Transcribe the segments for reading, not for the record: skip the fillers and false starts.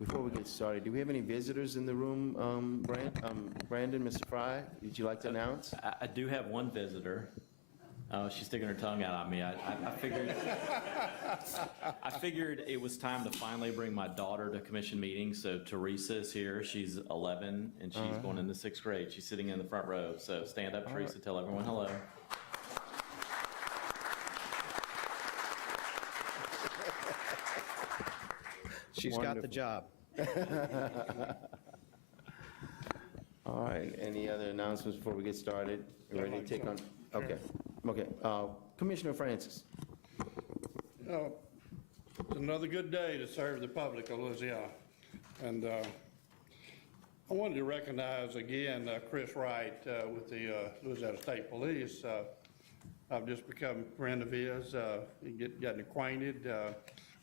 Before we get started, do we have any visitors in the room? Brandon, Mr. Fry, would you like to announce? I do have one visitor. She's sticking her tongue out at me. I figured it was time to finally bring my daughter to commission meetings. So Teresa is here. She's 11 and she's going into 6th grade. She's sitting in the front row. So stand up, Teresa. Tell everyone hello. She's got the job. All right, any other announcements before we get started? You ready to take on? Okay, okay. Commissioner Francis. It's another good day to serve the public of Louisiana. And I wanted to recognize again Chris Wright with the Louisiana State Police. I've just become a friend of his, getting acquainted.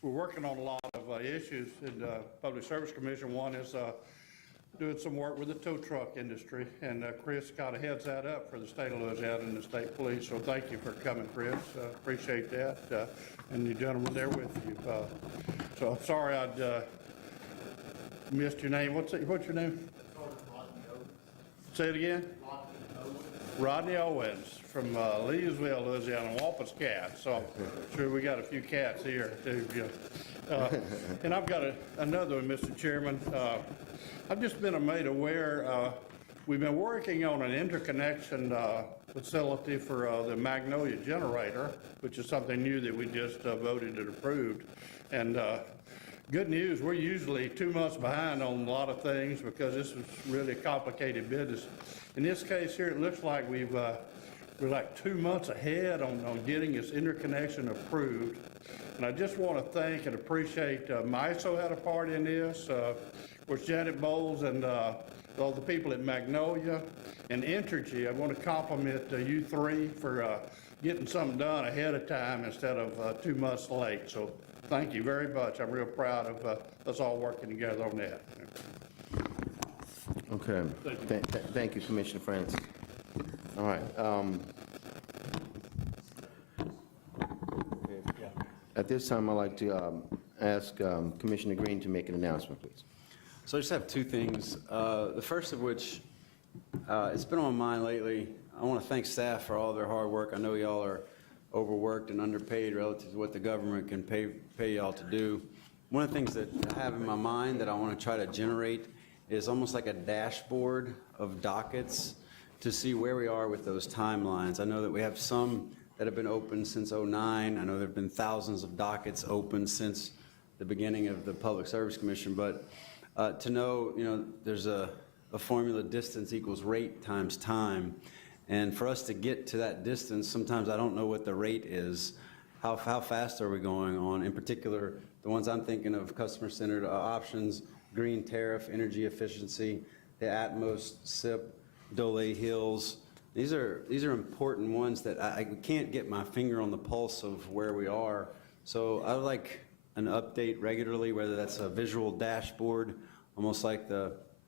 We're working on a lot of issues in the Public Service Commission. One is doing some work with the tow truck industry, and Chris kind of heads that up for the state of Louisiana and the state police. So thank you for coming, Chris. Appreciate that, and you gentlemen there with you. So I'm sorry I'd missed your name. What's your name? Say it again. Rodney Owens from Leesville, Louisiana, Wampus Cats. So I'm sure we got a few cats here too. And I've got another one, Mr. Chairman. I've just been made aware, we've been working on an interconnection facility for the Magnolia generator, which is something new that we just voted and approved. And good news, we're usually 2 months behind on a lot of things because this is really a complicated business. In this case here, it looks like we're like 2 months ahead on getting this interconnection approved. And I just want to thank and appreciate MISO had a part in this. course, Janet Bowles and all the people at Magnolia and Entergy. I want to compliment you three for getting something done ahead of time instead of 2 months late. So thank you very much. I'm real proud of us all working together on that. Okay. Thank you, Commissioner Francis. All right. At this time, I'd like to ask Commissioner Green to make an announcement, please. So I just have 2 things. The first of which, it's been on my mind lately. I want to thank staff for all their hard work. I know y'all are overworked and underpaid relative to what the government can pay y'all to do. One of the things that I have in my mind that I want to try to generate is almost like a dashboard of dockets to see where we are with those timelines. I know that we have some that have been open since '09. I know there have been thousands of dockets open since the beginning of the Public Service Commission, but to know, there's a formula, distance equals rate times time. And for us to get to that distance, sometimes I don't know what the rate is. How fast are we going on? In particular, the ones I'm thinking of, customer-centered options, green tariff, energy efficiency, the Atmos, SIP, Dole Hills. These are important ones that I can't get my finger on the pulse of where we are. So I would like an update regularly, whether that's a visual dashboard, almost like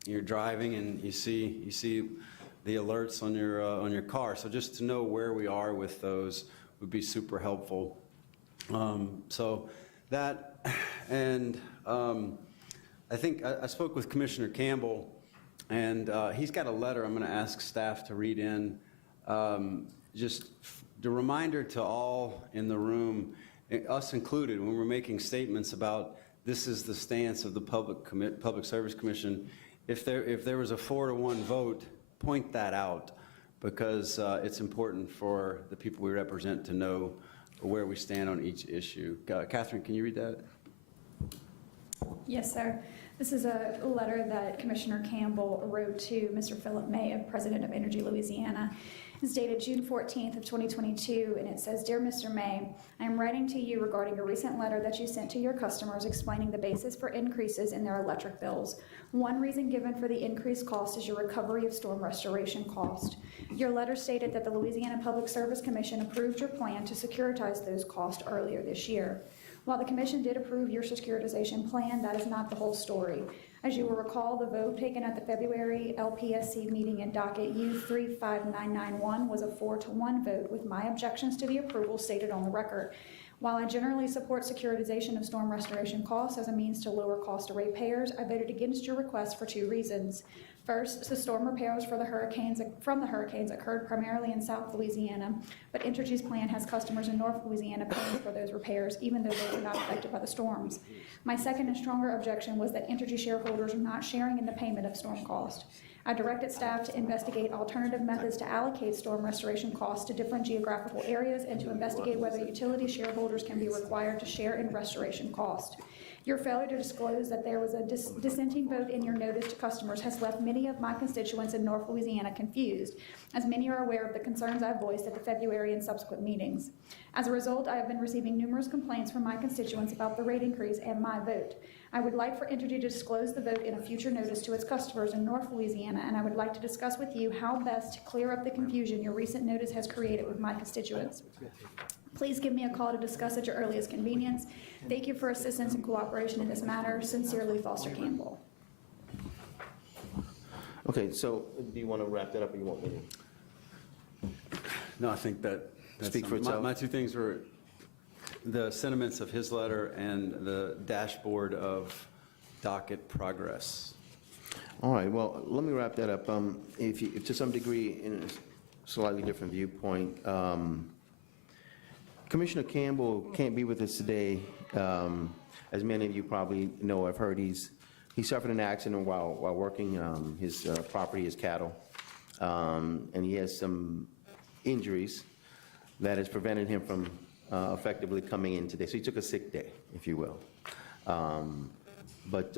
you're driving and you see the alerts on your car. So just to know where we are with those would be super helpful. So that, and I think I spoke with Commissioner Campbell, and he's got a letter I'm going to ask staff to read in. Just the reminder to all in the room, us included, when we're making statements about this is the stance of the Public Service Commission. If there was a 4-to-1 vote, point that out, because it's important for the people we represent to know where we stand on each issue. Catherine, can you read that? Yes, sir. This is a letter that Commissioner Campbell wrote to Mr. Philip May, President of Energy Louisiana. It's dated June 14th of 2022, and it says, "Dear Mr. May, I am writing to you regarding a recent letter that you sent to your customers explaining the basis for increases in their electric bills. One reason given for the increased cost is your recovery of storm restoration cost. Your letter stated that the Louisiana Public Service Commission approved your plan to securitize those costs earlier this year. While the Commission did approve your securitization plan, that is not the whole story. As you will recall, the vote taken at the February LPSC meeting in docket U35991 was a 4-to-1 vote, with my objections to the approval stated on the record. While I generally support securitization of storm restoration costs as a means to lower cost to ratepayers, I voted against your request for 2 reasons. First, the storm repairs from the hurricanes occurred primarily in South Louisiana, but Entergy's plan has customers in North Louisiana paying for those repairs, even though they were not affected by the storms. My second and stronger objection was that Entergy shareholders are not sharing in the payment of storm cost. I directed staff to investigate alternative methods to allocate storm restoration costs to different geographical areas and to investigate whether utility shareholders can be required to share in restoration cost. Your failure to disclose that there was a dissenting vote in your notice to customers has left many of my constituents in North Louisiana confused, as many are aware of the concerns I voiced at the February and subsequent meetings. As a result, I have been receiving numerous complaints from my constituents about the rate increase and my vote. I would like for Entergy to disclose the vote in a future notice to its customers in North Louisiana, and I would like to discuss with you how best to clear up the confusion your recent notice has created with my constituents. Please give me a call to discuss at your earliest convenience. Thank you for assistance and cooperation in this matter. Sincerely, Foster Campbell." Okay, so do you want to wrap that up, or you want me to? No, I think that's Speak for itself. My 2 things were the sentiments of his letter and the dashboard of docket progress. All right, well, let me wrap that up. If to some degree, in a slightly different viewpoint, Commissioner Campbell can't be with us today. As many of you probably know, I've heard he suffered an accident while working his property, his cattle, and he has some injuries that has prevented him from effectively coming in today. So he took a sick day, if you will. But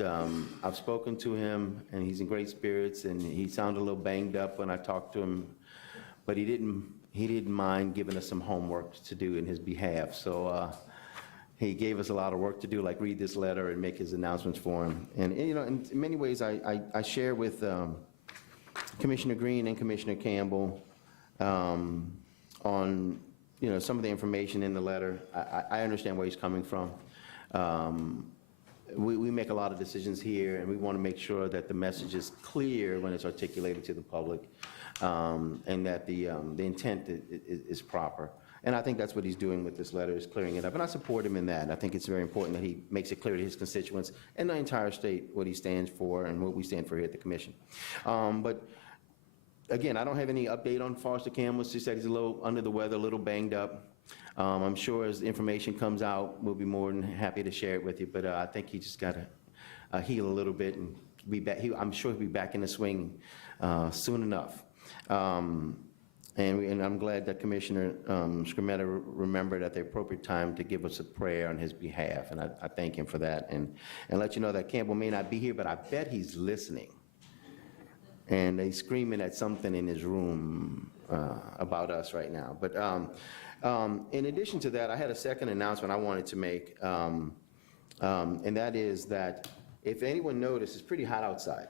I've spoken to him, and he's in great spirits, and he sounded a little banged up when I talked to him, but he didn't mind giving us some homework to do in his behalf. So he gave us a lot of work to do, like read this letter and make his announcements for him. And you know, in many ways, I share with Commissioner Green and Commissioner Campbell on, you know, some of the information in the letter. I understand where he's coming from. We make a lot of decisions here, and we want to make sure that the message is clear when it's articulated to the public, and that the intent is proper. And I think that's what he's doing with this letter, is clearing it up. And I support him in that. I think it's very important that he makes it clear to his constituents and the entire state what he stands for and what we stand for here at the commission. But again, I don't have any update on Foster Campbell. She said he's a little under the weather, a little banged up. I'm sure as the information comes out, we'll be more than happy to share it with you. But I think he just got to heal a little bit and be back. I'm sure he'll be back in the swing soon enough. And I'm glad that Commissioner Scrimetta remembered at the appropriate time to give us a prayer on his behalf, and I thank him for that. And let you know that Campbell may not be here, but I bet he's listening. And he's screaming at something in his room about us right now. But in addition to that, I had a second announcement I wanted to make, and that is that if anyone noticed, it's pretty hot outside.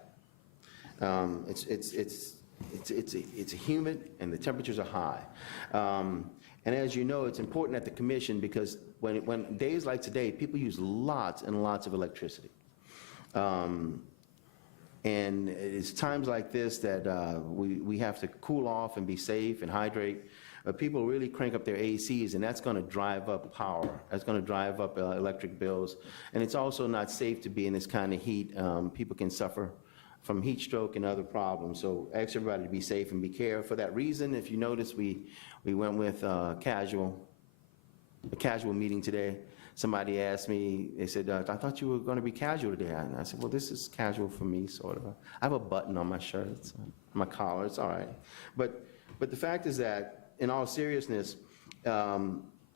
It's humid and the temperatures are high. And as you know, it's important at the commission because when days like today, people use lots and lots of electricity. And it's times like this that we have to cool off and be safe and hydrate. People really crank up their ACs, and that's going to drive up power. That's going to drive up electric bills. And it's also not safe to be in this kind of heat. People can suffer from heat stroke and other problems. So I ask everybody to be safe and be careful. For that reason, if you notice, we went with a casual meeting today. Somebody asked me, they said, I thought you were going to be casual today. And I said, well, this is casual for me, sort of. I have a button on my shirt, my collar, it's all right. But the fact is that, in all seriousness,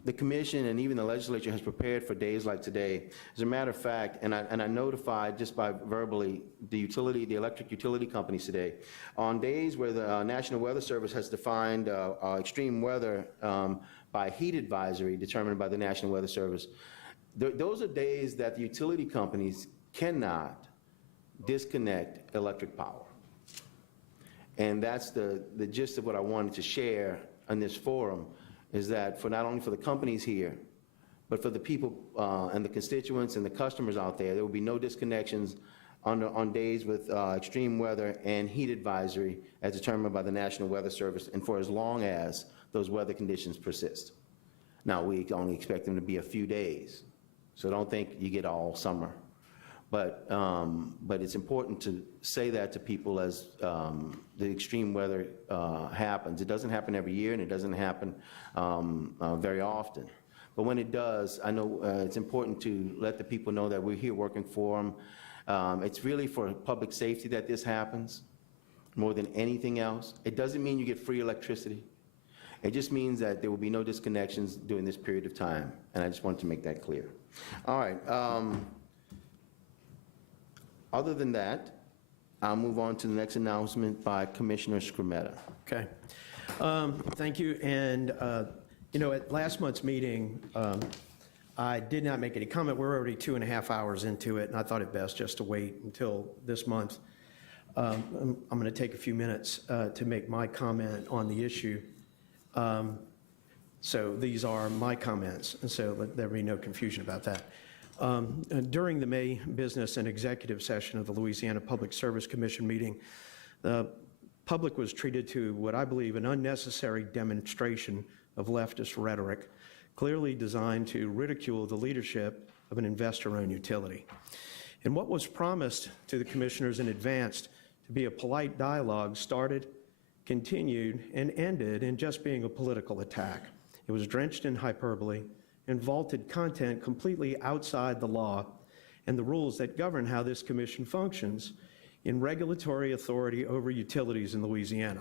the commission and even the legislature has prepared for days like today. As a matter of fact, and I notified just by verbally the electric utility companies today, on days where the National Weather Service has defined extreme weather by heat advisory determined by the National Weather Service, those are days that the utility companies cannot disconnect electric power. And that's the gist of what I wanted to share on this forum, is that for not only for the companies here, but for the people and the constituents and the customers out there, there will be no disconnections on days with extreme weather and heat advisory as determined by the National Weather Service, and for as long as those weather conditions persist. Now, we only expect them to be a few days, so don't think you get all summer. But it's important to say that to people as the extreme weather happens. It doesn't happen every year, and it doesn't happen very often. But when it does, I know it's important to let the people know that we're here working for them. It's really for public safety that this happens more than anything else. It doesn't mean you get free electricity. It just means that there will be no disconnections during this period of time, and I just wanted to make that clear. All right. Other than that, I'll move on to the next announcement by Commissioner Scrimetta. Okay. Thank you. And, you know, at last month's meeting, I did not make any comment. We're already 2.5 hours into it, and I thought it best just to wait until this month. I'm going to take a few minutes to make my comment on the issue. So these are my comments, and so there be no confusion about that. During the May business and executive session of the Louisiana Public Service Commission meeting, the public was treated to what I believe an unnecessary demonstration of leftist rhetoric, clearly designed to ridicule the leadership of an investor-owned utility. And what was promised to the commissioners in advance to be a polite dialogue started, continued, and ended in just being a political attack. It was drenched in hyperbole and vaulted content completely outside the law and the rules that govern how this commission functions in regulatory authority over utilities in Louisiana.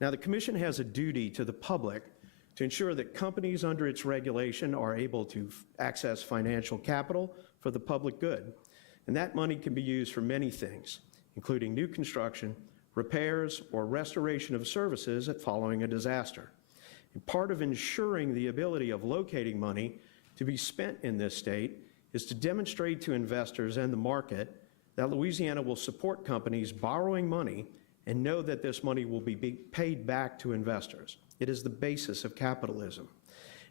Now, the commission has a duty to the public to ensure that companies under its regulation are able to access financial capital for the public good. And that money can be used for many things, including new construction, repairs, or restoration of services following a disaster. And part of ensuring the ability of locating money to be spent in this state is to demonstrate to investors and the market that Louisiana will support companies borrowing money and know that this money will be paid back to investors. It is the basis of capitalism.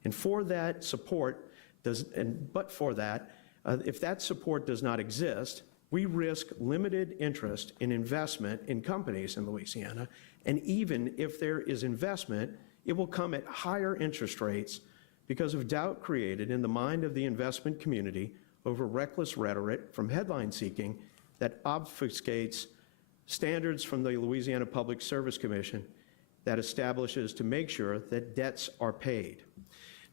And for that support, if that support does not exist, we risk limited interest in investment in companies in Louisiana, and even if there is investment, it will come at higher interest rates because of doubt created in the mind of the investment community over reckless rhetoric from headline seeking that obfuscates standards from the Louisiana Public Service Commission that establishes to make sure that debts are paid.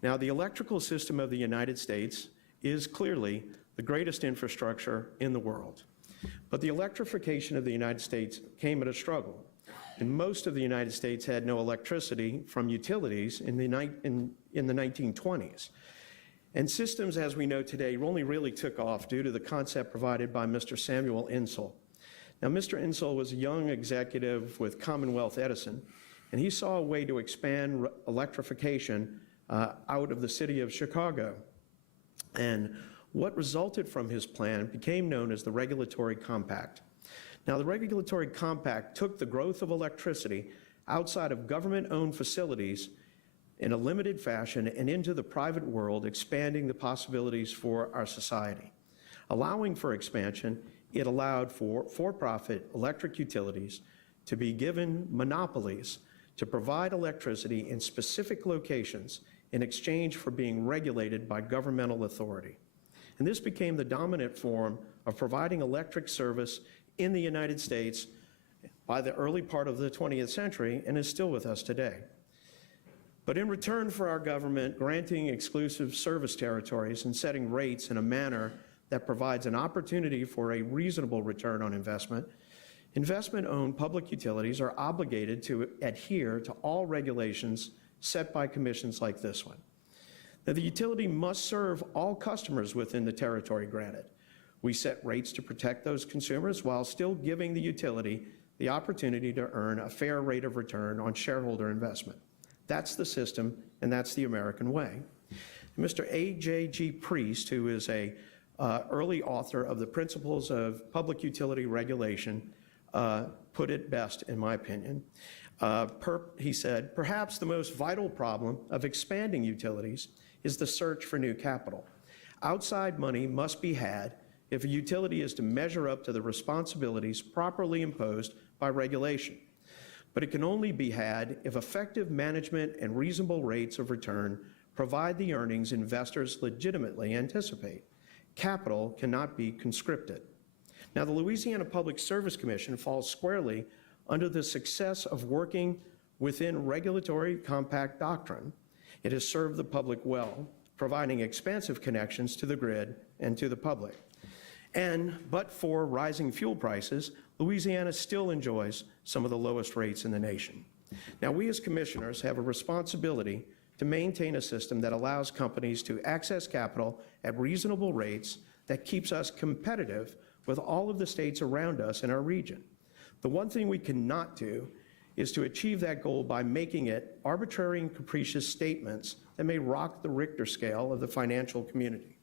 Now, the electrical system of the United States is clearly the greatest infrastructure in the world. But the electrification of the United States came at a struggle. And most of the United States had no electricity from utilities in the 1920s. And systems, as we know today, only really took off due to the concept provided by Mr. Samuel Insull. Now, Mr. Insull was a young executive with Commonwealth Edison, and he saw a way to expand electrification out of the city of Chicago. And what resulted from his plan became known as the Regulatory Compact. Now, the Regulatory Compact took the growth of electricity outside of government-owned facilities in a limited fashion and into the private world, expanding the possibilities for our society. Allowing for expansion, it allowed for for-profit electric utilities to be given monopolies to provide electricity in specific locations in exchange for being regulated by governmental authority. And this became the dominant form of providing electric service in the United States by the early part of the 20th century and is still with us today. But in return for our government granting exclusive service territories and setting rates in a manner that provides an opportunity for a reasonable return on investment, investment-owned public utilities are obligated to adhere to all regulations set by commissions like this one. Now, the utility must serve all customers within the territory granted. We set rates to protect those consumers while still giving the utility the opportunity to earn a fair rate of return on shareholder investment. That's the system, and that's the American way. Mr. A.J.G. Priest, who is a early author of the Principles of Public Utility Regulation, put it best, in my opinion. He said, "Perhaps the most vital problem of expanding utilities is the search for new capital. Outside money must be had if a utility is to measure up to the responsibilities properly imposed by regulation. But it can only be had if effective management and reasonable rates of return provide the earnings investors legitimately anticipate. Capital cannot be conscripted." Now, the Louisiana Public Service Commission falls squarely under the success of working within regulatory compact doctrine. It has served the public well, providing expansive connections to the grid and to the public. But for rising fuel prices, Louisiana still enjoys some of the lowest rates in the nation. Now, we as commissioners have a responsibility to maintain a system that allows companies to access capital at reasonable rates that keeps us competitive with all of the states around us in our region. The one thing we cannot do is to achieve that goal by making it arbitrary and capricious statements that may rock the Richter scale of the financial community.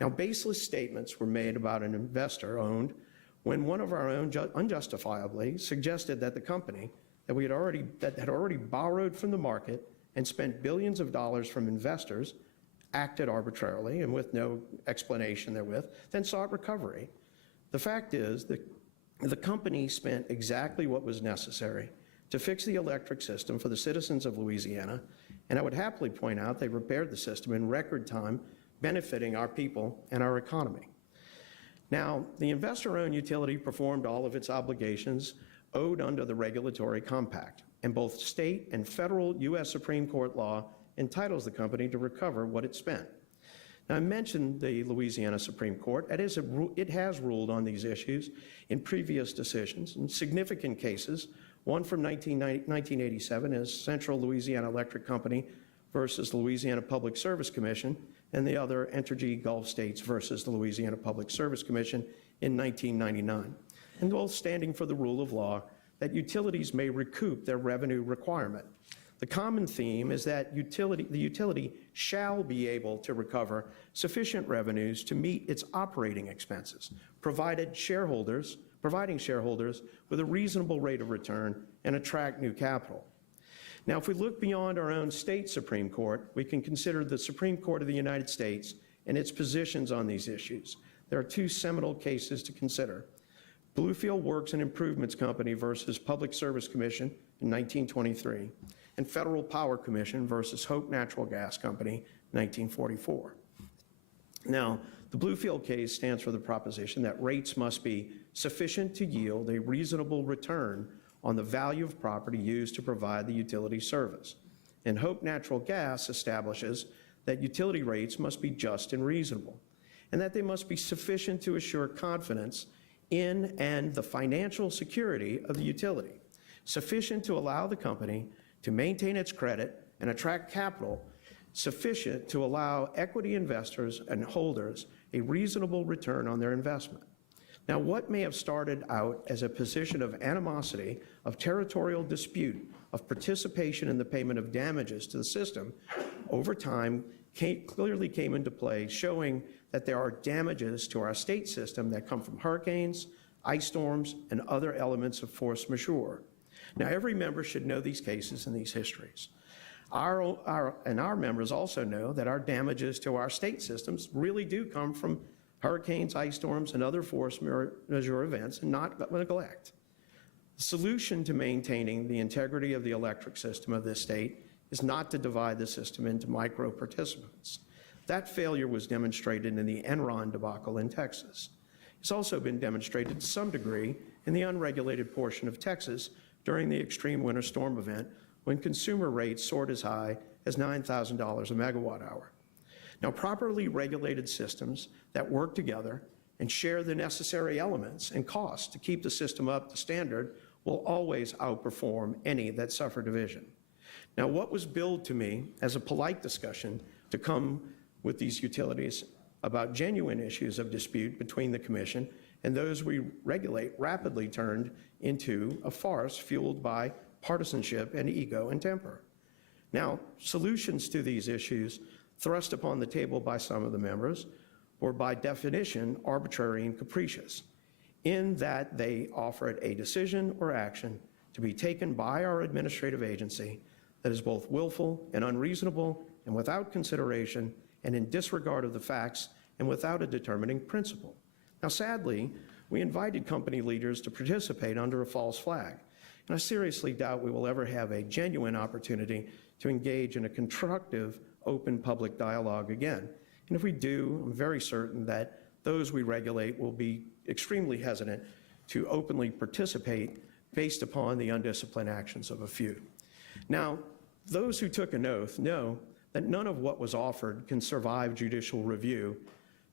Now, baseless statements were made about an investor owned when one of our own unjustifiably suggested that the company that had already borrowed from the market and spent billions of dollars from investors acted arbitrarily and with no explanation therewith, then sought recovery. The fact is that the company spent exactly what was necessary to fix the electric system for the citizens of Louisiana, and I would happily point out they repaired the system in record time, benefiting our people and our economy. Now, the investor-owned utility performed all of its obligations owed under the Regulatory Compact, and both state and federal U.S. Supreme Court law entitles the company to recover what it spent. Now, I mentioned the Louisiana Supreme Court. It has ruled on these issues in previous decisions. In significant cases, one from 1987 is Central Louisiana Electric Company versus the Louisiana Public Service Commission, and the other Entergy Gulf States versus the Louisiana Public Service Commission in 1999, and both standing for the rule of law that utilities may recoup their revenue requirement. The common theme is that the utility shall be able to recover sufficient revenues to meet its operating expenses, providing shareholders with a reasonable rate of return and attract new capital. Now, if we look beyond our own state Supreme Court, we can consider the Supreme Court of the United States and its positions on these issues. There are two seminal cases to consider. Bluefield Works and Improvements Company versus Public Service Commission in 1923, and Federal Power Commission versus Hope Natural Gas Company, 1944. Now, the Bluefield case stands for the proposition that rates must be sufficient to yield a reasonable return on the value of property used to provide the utility service. And Hope Natural Gas establishes that utility rates must be just and reasonable, and that they must be sufficient to assure confidence in and the financial security of the utility, sufficient to allow the company to maintain its credit and attract capital, sufficient to allow equity investors and holders a reasonable return on their investment. Now, what may have started out as a position of animosity, of territorial dispute, of participation in the payment of damages to the system, over time clearly came into play, showing that there are damages to our state system that come from hurricanes, ice storms, and other elements of force majeure. Now, every member should know these cases and these histories. Our members also know that our damages to our state systems really do come from hurricanes, ice storms, and other force majeure events, and not neglect. The solution to maintaining the integrity of the electric system of this state is not to divide the system into micro-participants. That failure was demonstrated in the Enron debacle in Texas. It's also been demonstrated to some degree in the unregulated portion of Texas during the extreme winter storm event, when consumer rates soared as high as $9,000 a megawatt hour. Now, properly regulated systems that work together and share the necessary elements and costs to keep the system up to standard will always outperform any that suffer division. Now, what was billed to me as a polite discussion to come with these utilities about genuine issues of dispute between the Commission and those we regulate rapidly turned into a farce fueled by partisanship and ego and temper. Now, solutions to these issues thrust upon the table by some of the members were by definition arbitrary and capricious, in that they offered a decision or action to be taken by our administrative agency that is both willful and unreasonable and without consideration and in disregard of the facts and without a determining principle. Now, sadly, we invited company leaders to participate under a false flag, and I seriously doubt we will ever have a genuine opportunity to engage in a constructive, open public dialogue again. And if we do, I'm very certain that those we regulate will be extremely hesitant to openly participate based upon the undisciplined actions of a few. Now, those who took an oath know that none of what was offered can survive judicial review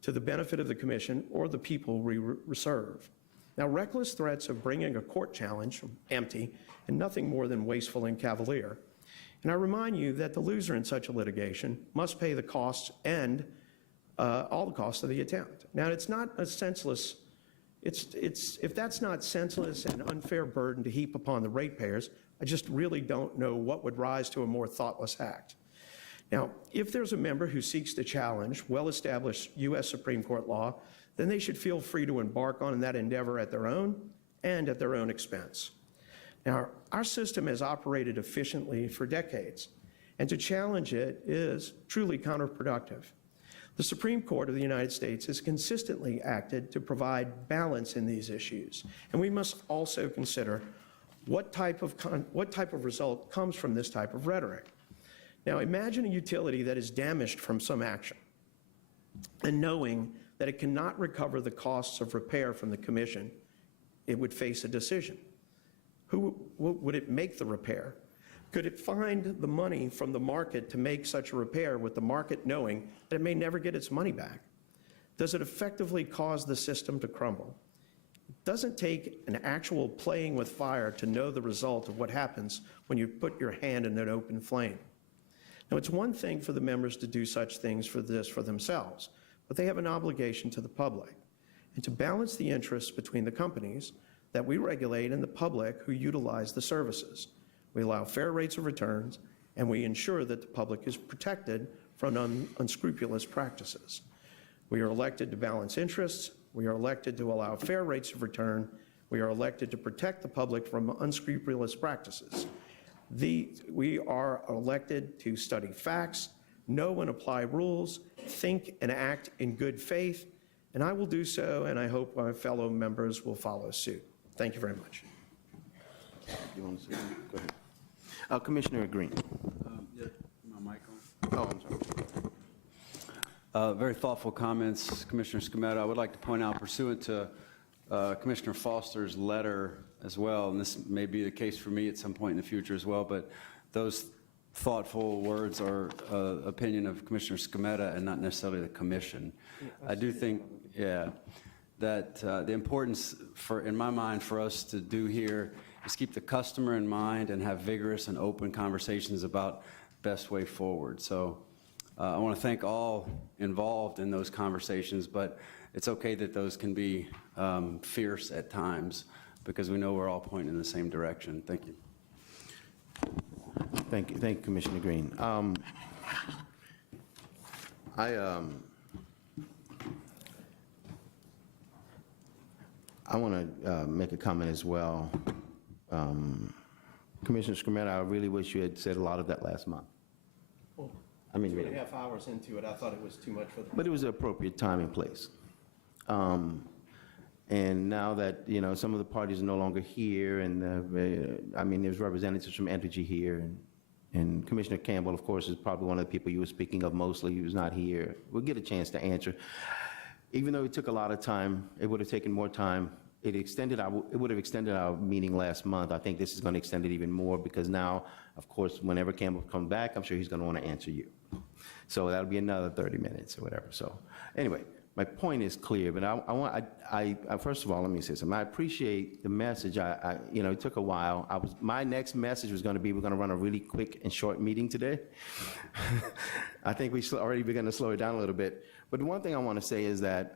to the benefit of the Commission or the people we serve. Now, reckless threats of bringing a court challenge empty and nothing more than wasteful and cavalier. And I remind you that the loser in such a litigation must pay the costs and all the costs of the attempt. Now, it's not a senseless, if that's not senseless and unfair burden to heap upon the ratepayers, I just really don't know what would rise to a more thoughtless act. Now, if there's a member who seeks to challenge well-established U.S. Supreme Court law, then they should feel free to embark on that endeavor at their own and at their own expense. Now, our system has operated efficiently for decades, and to challenge it is truly counterproductive. The Supreme Court of the United States has consistently acted to provide balance in these issues, and we must also consider what type of result comes from this type of rhetoric. Now, imagine a utility that is damaged from some action, and knowing that it cannot recover the costs of repair from the Commission, it would face a decision. Would it make the repair? Could it find the money from the market to make such a repair with the market knowing that it may never get its money back? Does it effectively cause the system to crumble? It doesn't take an actual playing with fire to know the result of what happens when you put your hand in an open flame. Now, it's one thing for the members to do such things for themselves, but they have an obligation to the public, and to balance the interests between the companies that we regulate and the public who utilize the services. We allow fair rates of returns and we ensure that the public is protected from unscrupulous practices. We are elected to balance interests. We are elected to allow fair rates of return. We are elected to protect the public from unscrupulous practices. We are elected to study facts, know and apply rules, think and act in good faith, and I will do so, and I hope my fellow members will follow suit. Thank you very much. You want to say? Go ahead. Commissioner Green. My mic on? Oh, I'm sorry. Very thoughtful comments, Commissioner Scametta. I would like to point out, pursuant to Commissioner Foster's letter as well, and this may be the case for me at some point in the future as well, but those thoughtful words are opinion of Commissioner Scametta and not necessarily the commission. I do think, that the importance in my mind, for us to do here is keep the customer in mind and have vigorous and open conversations about best way forward. So I want to thank all involved in those conversations, but it's okay that those can be fierce at times, because we know we're all pointing in the same direction. Thank you. Thank you, Commissioner Green. I want to make a comment as well. Commissioner Scametta, I really wish you had said a lot of that last month. I mean, really. 2.5 hours into it, I thought it was too much for the... But it was the appropriate time and place. And now that, you know, some of the parties are no longer here, and I mean, there's representatives from Entergy here, and Commissioner Campbell, of course, is probably one of the people you were speaking of mostly. He was not here. We'll get a chance to answer. Even though it took a lot of time, it would have taken more time. It would have extended our meeting last month. I think this is going to extend it even more, because now, of course, whenever Campbell comes back, I'm sure he's going to want to answer you. So that'll be another 30 minutes or whatever. So anyway, my point is clear, but I first of all, let me say something. I appreciate the message. You know, it took a while. My next message was going to be, we're going to run a really quick and short meeting today. I think we already begun to slow it down a little bit. But the one thing I want to say is that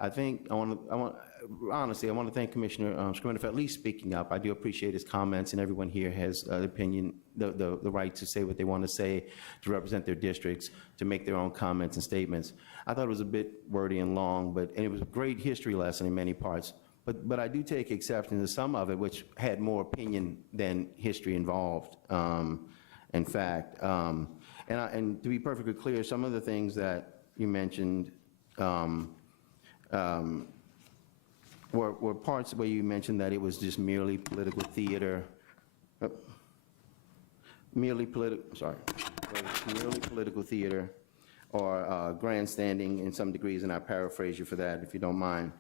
honestly, I want to thank Commissioner Scametta for at least speaking up. I do appreciate his comments, and everyone here has the opinion, the right to say what they want to say, to represent their districts, to make their own comments and statements. I thought it was a bit wordy and long, and it was a great history lesson in many parts. But I do take exception to some of it, which had more opinion than history involved, in fact. And to be perfectly clear, some of the things that you mentioned were parts where you mentioned that it was just merely political theater, merely political theater, or grandstanding in some degrees, and I paraphrase you for that, if you don't mind.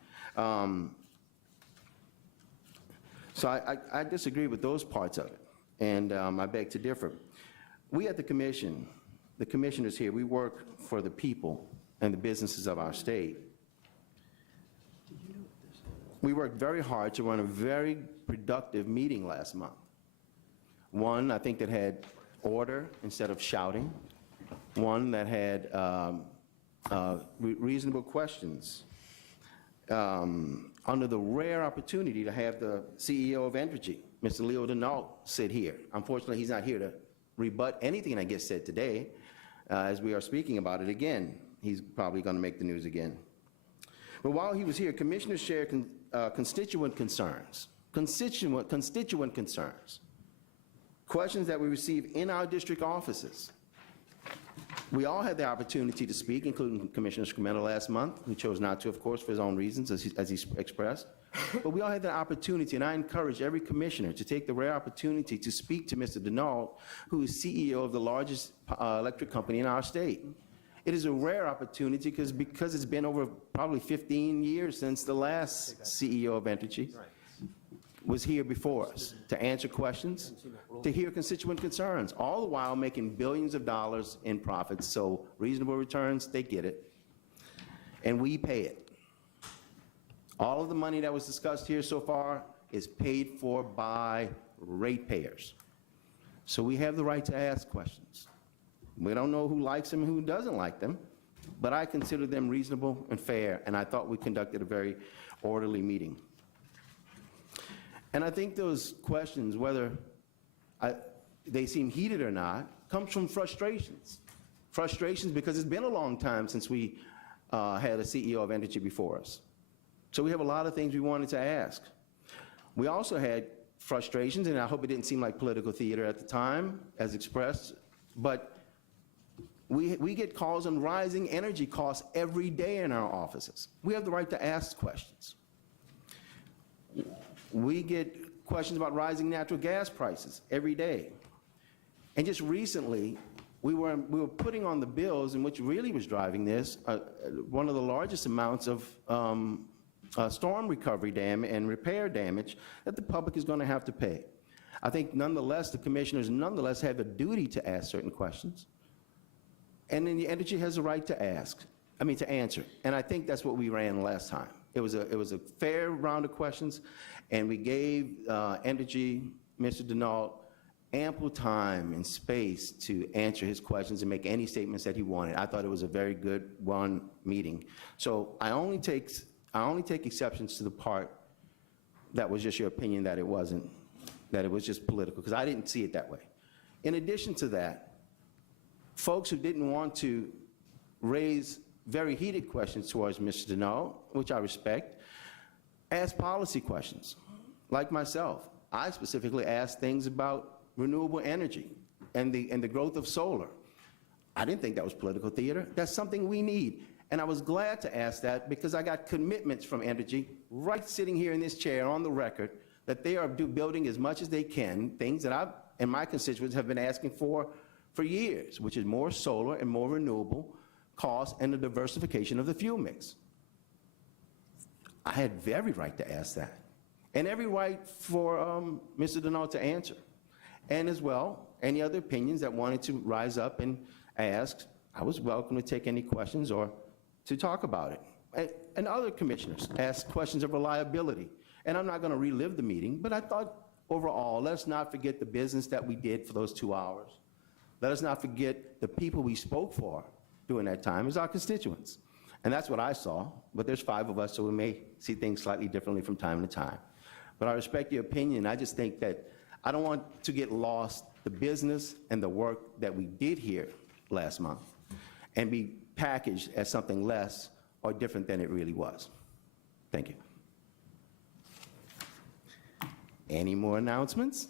So I disagree with those parts of it, and I beg to differ. We at the commission, the commissioners here, we work for the people and the businesses of our state. We worked very hard to run a very productive meeting last month. One, I think, that had order instead of shouting. One that had reasonable questions. Under the rare opportunity to have the CEO of Entergy, Mr. Leo Denault, sit here. Unfortunately, he's not here to rebut anything that gets said today, as we are speaking about it again. He's probably going to make the news again. But while he was here, commissioners shared constituent concerns, questions that we received in our district offices. We all had the opportunity to speak, including Commissioner Scametta last month, who chose not to, of course, for his own reasons, as he expressed. But we all had the opportunity, and I encourage every commissioner to take the rare opportunity to speak to Mr. Denault, who is CEO of the largest electric company in our state. It is a rare opportunity because it's been over probably 15 years since the last CEO of Entergy was here before us to answer questions, to hear constituent concerns, all the while making billions of dollars in profits. So reasonable returns, they get it, and we pay it. All of the money that was discussed here so far is paid for by ratepayers. So we have the right to ask questions. We don't know who likes them and who doesn't like them, but I consider them reasonable and fair, and I thought we conducted a very orderly meeting. And I think those questions, whether they seem heated or not, comes from frustrations. Frustrations because it's been a long time since we had a CEO of Energy before us. So we have a lot of things we wanted to ask. We also had frustrations, and I hope it didn't seem like political theater at the time, as expressed, but we get calls on rising energy costs every day in our offices. We have the right to ask questions. We get questions about rising natural gas prices every day. And just recently, we were putting on the bills, and which really was driving this, one of the largest amounts of storm recovery damage and repair damage that the public is going to have to pay. I think nonetheless, the commissioners nonetheless have a duty to ask certain questions. And then the Energy has a right to to answer. And I think that's what we ran last time. It was a fair round of questions, and we gave Energy, Mr. Denault, ample time and space to answer his questions and make any statements that he wanted. I thought it was a very good meeting. So I only take exceptions to the part that was just your opinion that it wasn't, that it was just political, because I didn't see it that way. In addition to that, folks who didn't want to raise very heated questions towards Mr. Denault, which I respect, asked policy questions. Like myself, I specifically asked things about renewable energy and the growth of solar. I didn't think that was political theater. That's something we need. And I was glad to ask that because I got commitments from Energy right sitting here in this chair on the record that they are building as much as they can, things that I and my constituents have been asking for years, which is more solar and more renewable costs and the diversification of the fuel mix. I had every right to ask that, and every right for Mr. Denault to answer. And as well, any other opinions that wanted to rise up and ask, I was welcome to take any questions or to talk about it. And other commissioners asked questions of reliability. And I'm not going to relive the meeting, but I thought overall, let's not forget the business that we did for those 2 hours. Let us not forget the people we spoke for during that time as our constituents. And that's what I saw, but there's 5 of us, so we may see things slightly differently from time to time. But I respect your opinion. I just think that I don't want to get lost the business and the work that we did here last month and be packaged as something less or different than it really was. Thank you. Any more announcements?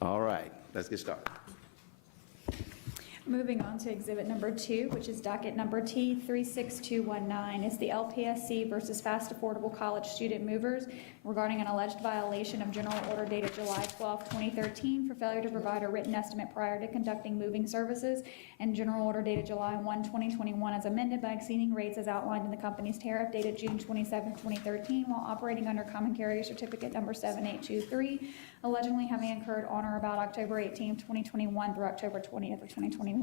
All right, let's get started. Moving on to exhibit number 2, which is docket number T36219. It's the LPSC versus Fast Affordable College Student Movers regarding an alleged violation of General Order dated July 12, 2013 for failure to provide a written estimate prior to conducting moving services, and General Order dated July 1, 2021 as amended by exceeding rates as outlined in the company's tariff dated June 27, 2013 while operating under Common Carrier Certificate number 7823, allegedly having occurred on or about October 18, 2021 through October 20th of 2021.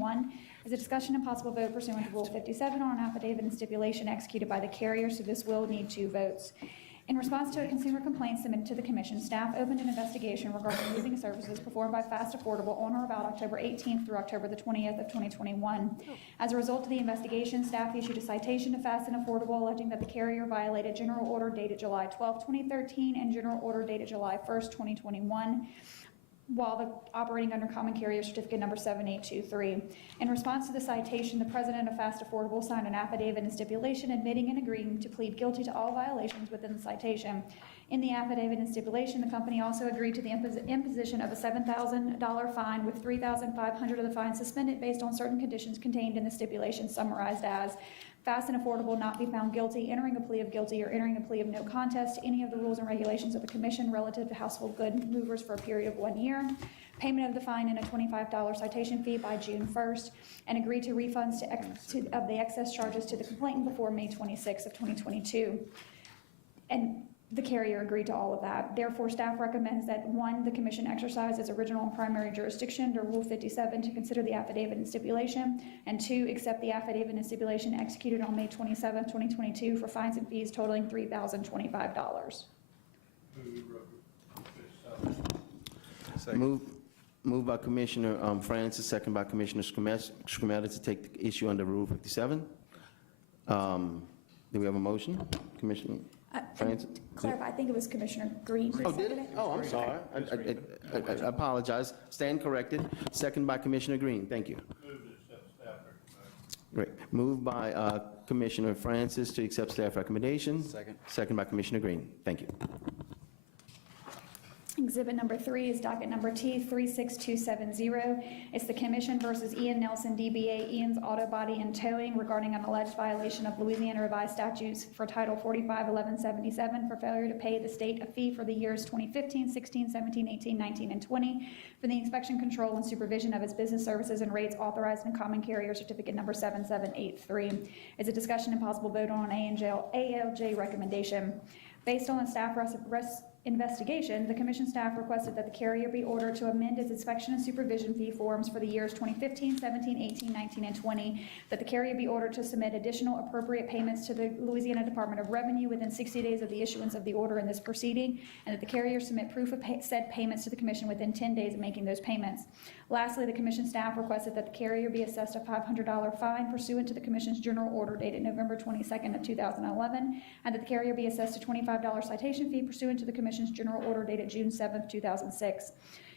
Is a discussion and possible vote pursuant to Rule 57 on an affidavit and stipulation executed by the carrier, so this will need 2 votes. In response to a consumer complaint submitted to the Commission, staff opened an investigation regarding moving services performed by Fast Affordable on or about October 18th through October the 20th of 2021. As a result of the investigation, staff issued a citation to Fast and Affordable alleging that the carrier violated General Order dated July 12, 2013 and General Order dated July 1st, 2021. While operating under Common Carrier Certificate number 7823. In response to the citation, the president of Fast Affordable signed an affidavit and stipulation admitting and agreeing to plead guilty to all violations within the citation. In the affidavit and stipulation, the company also agreed to the imposition of a $7,000 fine with $3,500 of the fine suspended based on certain conditions contained in the stipulation summarized as Fast and Affordable not be found guilty, entering a plea of guilty, or entering a plea of no contest to any of the rules and regulations of the Commission relative to household good movers for a period of 1 year, payment of the fine and a $25 citation fee by June 1st, and agree to refunds of the excess charges to the complainant before May 26th of 2022. And the carrier agreed to all of that. Therefore, staff recommends that 1, the Commission exercise its original and primary jurisdiction under Rule 57 to consider the affidavit and stipulation, and 2, accept the affidavit and stipulation executed on May 27, 2022 for fines and fees totaling $3,025. Moved by Commissioner Francis, second by Commissioner Scrumetta to take the issue under Rule 57. Do we have a motion, Commissioner? Francis? Clarify, I think it was Commissioner Green who Oh, did seconded it? it. Oh, I'm sorry. I apologize. Stand corrected. Second by Commissioner Green. Thank you. Great. Moved by Commissioner Francis to accept staff recommendations. Second. Second by Commissioner Green. Thank you. Exhibit number 3 is docket number T36270. It's the Commission versus Ian Nelson, DBA Ian's Auto Body and Towing regarding an alleged violation of Louisiana revised statutes for Title 451177 for failure to pay the state a fee for the years 2015, 16, 17, 18, 19, and 20 for the inspection, control, and supervision of its business services and rates authorized in Common Carrier Certificate number 7783. It's a discussion and possible vote on an ALJ recommendation. Based on the staff investigation, the Commission staff requested that the carrier be ordered to amend its inspection and supervision fee forms for the years 2015, 17, 18, 19, and 20, that the carrier be ordered to submit additional appropriate payments to the Louisiana Department of Revenue within 60 days of the issuance of the order in this proceeding, and that the carrier submit proof of said payments to the Commission within 10 days of making those payments. Lastly, the Commission staff requested that the carrier be assessed a $500 fine pursuant to the Commission's General Order dated November 22nd of 2011, and that the carrier be assessed a $25 citation fee pursuant to the Commission's General Order dated June 7th, 2006.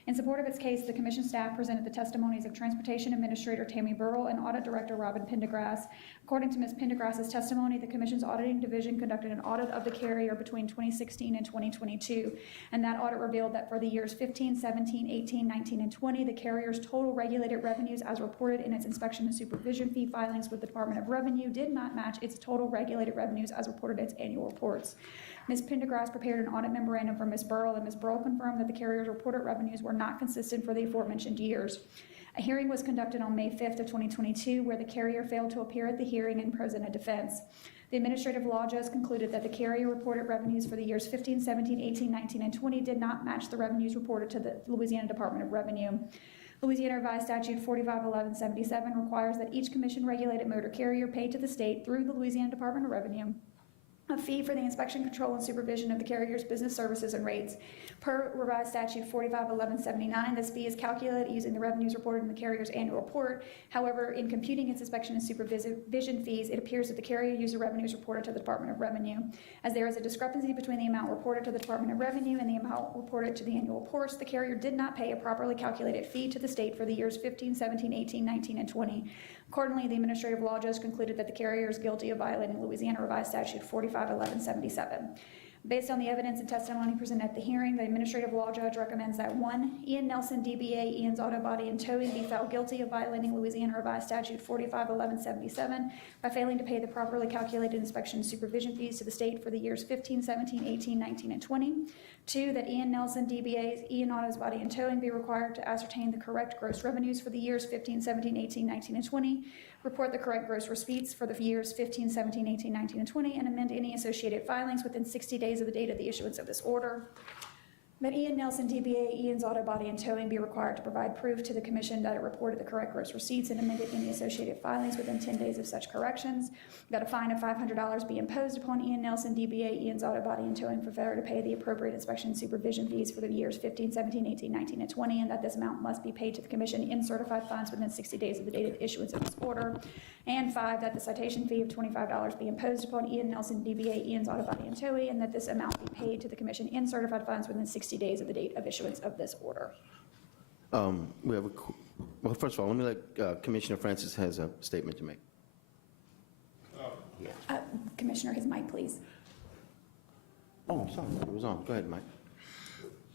In support of its case, the Commission staff presented the testimonies of Transportation Administrator Tammy Burrell and Audit Director Robin Pendergrass. According to Ms. Pendergrass's testimony, the Commission's auditing division conducted an audit of the carrier between 2016 and 2022, and that audit revealed that for the years 15, 17, 18, 19, and 20, the carrier's total regulated revenues as reported in its inspection and supervision fee filings with the Department of Revenue did not match its total regulated revenues as reported in its annual reports. Ms. Pendergrass prepared an audit memorandum for Ms. Burrell, and Ms. Burrell confirmed that the carrier's reported revenues were not consistent for the aforementioned years. A hearing was conducted on May 5th of 2022 where the carrier failed to appear at the hearing and present a defense. The administrative law judge concluded that the carrier reported revenues for the years 15, 17, 18, 19, and 20 did not match the revenues reported to the Louisiana Department of Revenue. Louisiana Revised Statute 451177 requires that each commission-regulated motor carrier pay to the state through the Louisiana Department of Revenue a fee for the inspection, control, and supervision of the carrier's business services and rates. Per Revised Statute 451179, this fee is calculated using the revenues reported in the carrier's annual report. However, in computing its inspection and supervision fees, it appears that the carrier used the revenues reported to the Department of Revenue. As there is a discrepancy between the amount reported to the Department of Revenue and the amount reported to the annual reports, the carrier did not pay a properly calculated fee to the state for the years 15, 17, 18, 19, and 20. Accordingly, the administrative law judge concluded that the carrier is guilty of violating Louisiana Revised Statute 451177. Based on the evidence and testimony presented at the hearing, the administrative law judge recommends that 1, Ian Nelson, DBA Ian's Auto Body and Towing, be found guilty of violating Louisiana Revised Statute 451177 by failing to pay the properly calculated inspection and supervision fees to the state for the years 15, 17, 18, 19, and 20. 2, that Ian Nelson, DBA Ian Auto Body and Towing, be required to ascertain the correct gross revenues for the years 15, 17, 18, 19, and 20, report the correct gross receipts for the years 15, 17, 18, 19, and 20, and amend any associated filings within 60 days of the date of the issuance of this order. That Ian Nelson, DBA Ian's Auto Body and Towing, be required to provide proof to the Commission that it reported the correct gross receipts and amended any associated filings within 10 days of such corrections. That a fine of $500 be imposed upon Ian Nelson, DBA Ian's Auto Body and Towing, for failure to pay the appropriate inspection and supervision fees for the years 15, 17, 18, 19, and 20, and that this amount must be paid to the Commission in certified funds within 60 days of the date of the issuance of this order. And 5, that the citation fee of $25 be imposed upon Ian Nelson, DBA Ian's Auto Body and Towing, and that this amount be paid to the Commission in certified funds within 60 days of the date of issuance of this order. We have well, first of all, let me let Commissioner Francis has a statement to make. Commissioner, his mic, please. Oh, I'm sorry, it was on. Go ahead, Mike.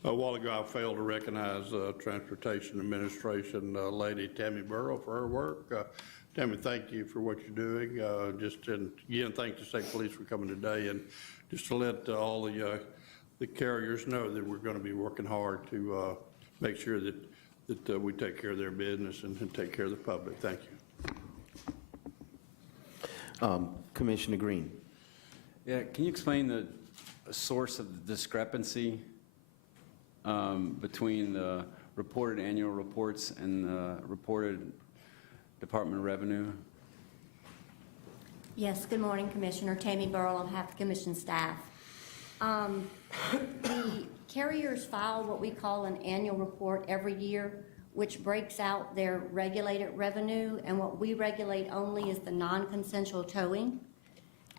A while ago, I failed to recognize Transportation Administration Lady Tammy Burrell for her work. Tammy, thank you for what you're doing. And again, thank the state police for coming today, and just to let all the carriers know that we're going to be working hard to make sure that we take care of their business and take care of the public. Thank you. Commissioner Green. Yeah, can you explain the source of the discrepancy between the reported annual reports and the reported Department of Revenue? Yes, good morning, Commissioner. Tammy Burrell on behalf of the Commission staff. The carriers file what we call an annual report every year, which breaks out their regulated revenue, and what we regulate only is the non-consensual towing.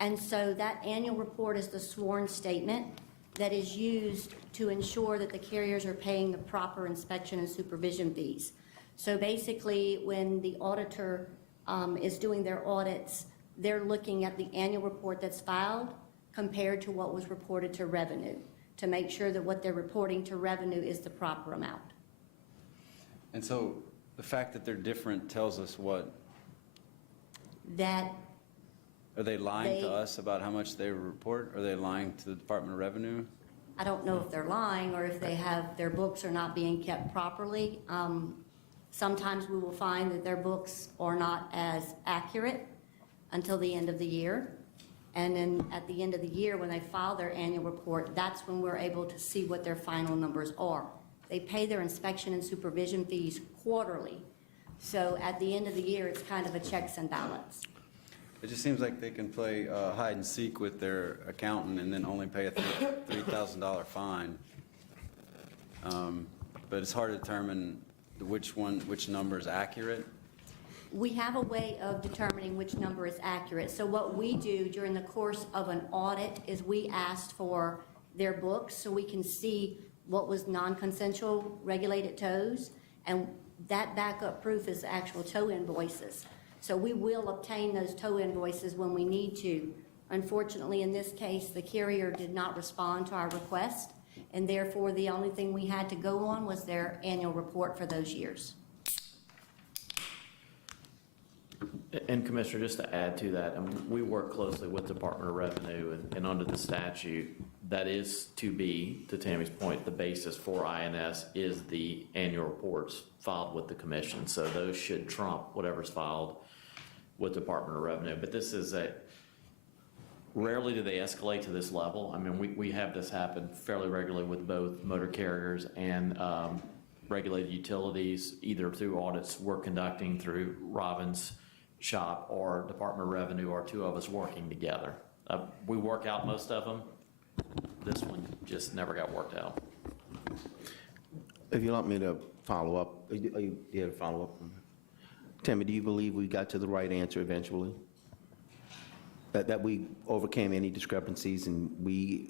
And so that annual report is the sworn statement that is used to ensure that the carriers are paying the proper inspection and supervision fees. So basically, when the auditor is doing their audits, they're looking at the annual report that's filed compared to what was reported to revenue, to make sure that what they're reporting to revenue is the proper amount. And so the fact that they're different tells us what? That Are they lying to They- us about how much they report? Are they lying to the Department of Revenue? I don't know if they're lying or if they have, their books are not being kept properly. Sometimes we will find that their books are not as accurate until the end of the year. And then at the end of the year, when they file their annual report, that's when we're able to see what their final numbers are. They pay their inspection and supervision fees quarterly. So at the end of the year, it's kind of a checks and balance. It just seems like they can play hide and seek with their accountant and then only pay a $3,000 fine. But it's hard to determine which number is accurate. We have a way of determining which number is accurate. So what we do during the course of an audit is we asked for their books so we can see what was non-consensual regulated tows, and that backup proof is actual tow invoices. So we will obtain those tow invoices when we need to. Unfortunately, in this case, the carrier did not respond to our request, and therefore the only thing we had to go on was their annual report for those years. And Commissioner, just to add to that, we work closely with Department of Revenue, and under the statute, that is to be, to Tammy's point, the basis for INS is the annual reports filed with the commission. So those should trump whatever's filed with Department of Revenue. But this is rarely do they escalate to this level. I mean, we have this happen fairly regularly with both motor carriers and regulated utilities, either through audits we're conducting through Robin's shop or Department of Revenue, or two of us working together. We work out most of them. This one just never got worked out. If you want me to follow up, you had a follow-up? Tammy, do you believe we got to the right answer eventually? That we overcame any discrepancies and we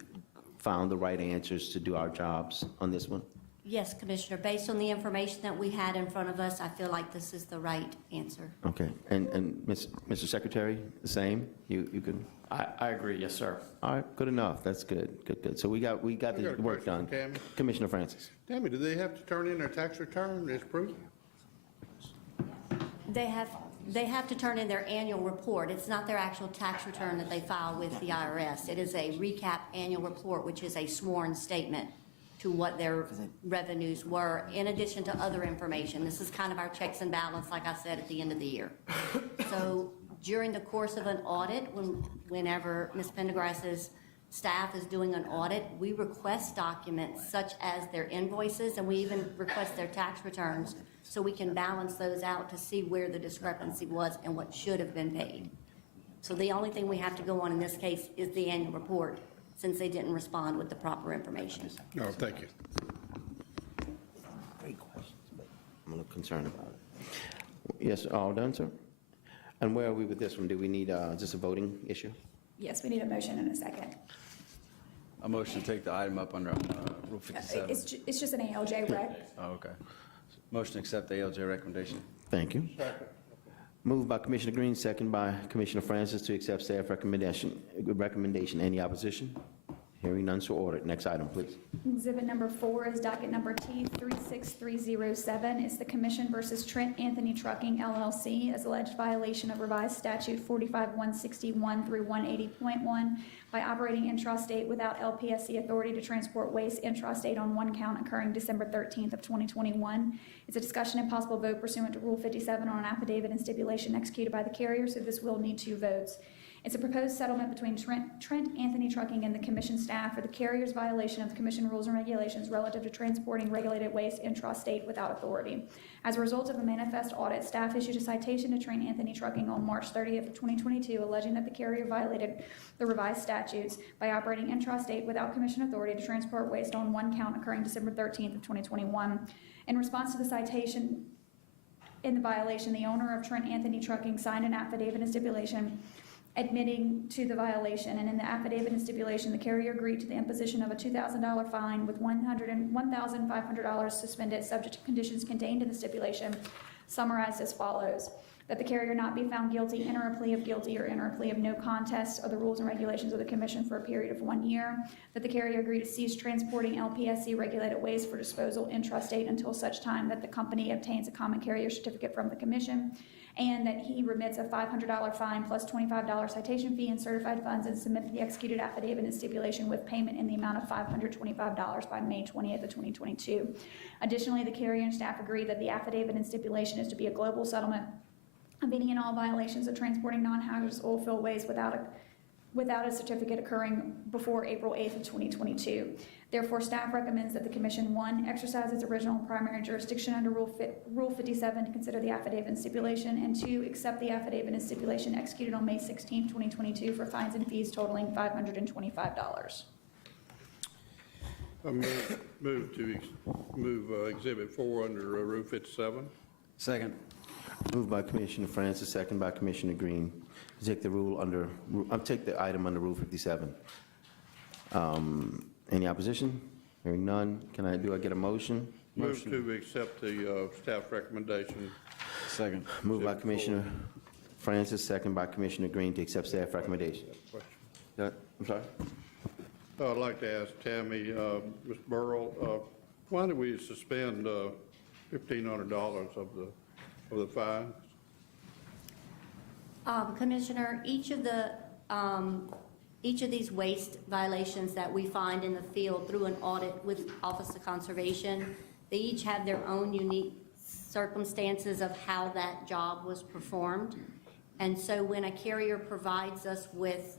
found the right answers to do our jobs on this one? Yes, Commissioner, based on the information that we had in front of us, I feel like this is the right answer. Okay, and Mr. Secretary, the same? You can, I agree, yes, sir. all right, good enough, that's good. So we got I got the a work question, done. Tammy. Commissioner Francis. Tammy, do they have to turn in their tax return as proof? They have to turn in their annual report. It's not their actual tax return that they file with the IRS. It is a recap annual report, which is a sworn statement to what their revenues were, in addition to other information. This is kind of our checks and balance, like I said, at the end of the year. So during the course of an audit, whenever Ms. Pendergrass's staff is doing an audit, we request documents such as their invoices, and we even request their tax returns so we can balance those out to see where the discrepancy was and what should have been paid. So the only thing we have to go on in this case is the annual report, since they didn't respond with the proper information. No, thank you. Great questions, but I'm a little concerned about it. Yes, all done, sir? And where are we with this one? Do we need just a voting issue? Yes, we need a motion and a second. A motion to take the item up under Rule 57. It's just an ALJ rec. Oh, okay. Motion to accept the ALJ recommendation. Thank you. Moved by Commissioner Green, second by Commissioner Francis to accept staff recommendation. Any opposition? Hearing none, so ordered. Next item, please. Exhibit number 4 is docket number T36307. It's the Commission versus Trent Anthony Trucking LLC as alleged violation of revised statute 45161 through 180.1 by operating intrastate without LPSC authority to transport waste intrastate on one count occurring December 13th of 2021. It's a discussion and possible vote pursuant to Rule 57 on an affidavit and stipulation executed by the carrier, so this will need 2 votes. It's a proposed settlement between Trent Anthony Trucking and the Commission staff for the carrier's violation of the Commission rules and regulations relative to transporting regulated waste intrastate without authority. As a result of a manifest audit, staff issued a citation to Trent Anthony Trucking on March 30th of 2022, alleging that the carrier violated the revised statutes by operating intrastate without Commission authority to transport waste on one count occurring December 13th of 2021. In response to the citation in the violation, the owner of Trent Anthony Trucking signed an affidavit and stipulation admitting to the violation, and in the affidavit and stipulation, the carrier agreed to the imposition of a $2,000 fine with $1,500 suspended, subject to conditions contained in the stipulation, summarized as follows: that the carrier not be found guilty, enter a plea of guilty, or enter a plea of no contest of the rules and regulations of the commission for a period of 1 year, that the carrier agree to cease transporting LPSC regulated waste for disposal intrastate until such time that the company obtains a common carrier certificate from the commission, and that he remits a $500 fine plus $25 citation fee and certified funds, and submit the executed affidavit and stipulation with payment in the amount of $525 by May 20th of 2022. Additionally, the carrier and staff agree that the affidavit and stipulation is to be a global settlement of any and all violations of transporting non-hazardous oil field waste without a certificate occurring before April 8th of 2022. Therefore, staff recommends that the commission, 1, exercise its original primary jurisdiction under Rule 57 to consider the affidavit and stipulation, and 2, accept the affidavit and stipulation executed on May 16th, 2022 for fines and fees totaling $525. I move Exhibit 4 under Rule 57. Second. Moved by Commissioner Francis, second by Commissioner Green. Take the item under Rule 57. Any opposition? Hearing none. I get a motion? Move to accept the staff recommendation. Second. Moved by Commissioner Francis, second by Commissioner Green to accept staff recommendation. I'm sorry? I'd like to ask Tammy, Ms. Burrell, why did we suspend $1,500 of the fine? Commissioner, each of these waste violations that we find in the field through an audit with Office of Conservation, they each have their own unique circumstances of how that job was performed. And so when a carrier provides us with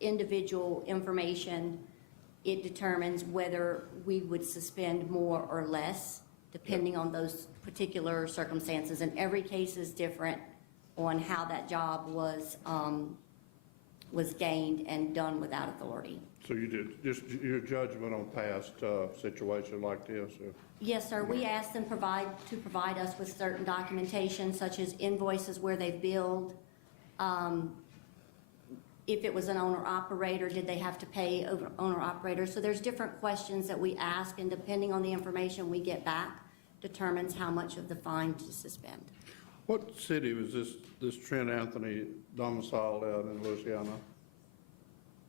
individual information, it determines whether we would suspend more or less, depending on those particular circumstances. And every case is different on how that job was gained and done without authority. So you did, just your judgment on past situations like this? Yes, sir. We asked them to provide us with certain documentation, such as invoices where they billed. If it was an owner-operator, did they have to pay owner-operator? So there's different questions that we ask, and depending on the information we get back, determines how much of the fine to suspend. What city was this Trent Anthony domiciled out in Louisiana?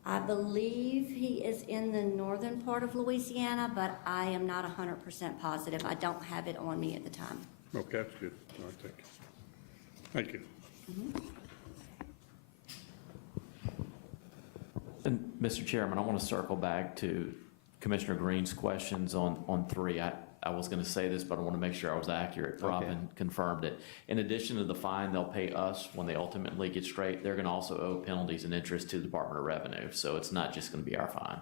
I believe he is in the northern part of Louisiana, but I am not 100% positive. I don't have it on me at the time. Okay, that's good. All right, thank you. Thank you. And Mr. Chairman, I want to circle back to Commissioner Green's questions on 3. I was going to say this, but I want to make sure I was accurate. Robin confirmed it. In addition to the fine they'll pay us when they ultimately get straight, they're going to also owe penalties and interest to the Department of Revenue. So it's not just going to be our fine.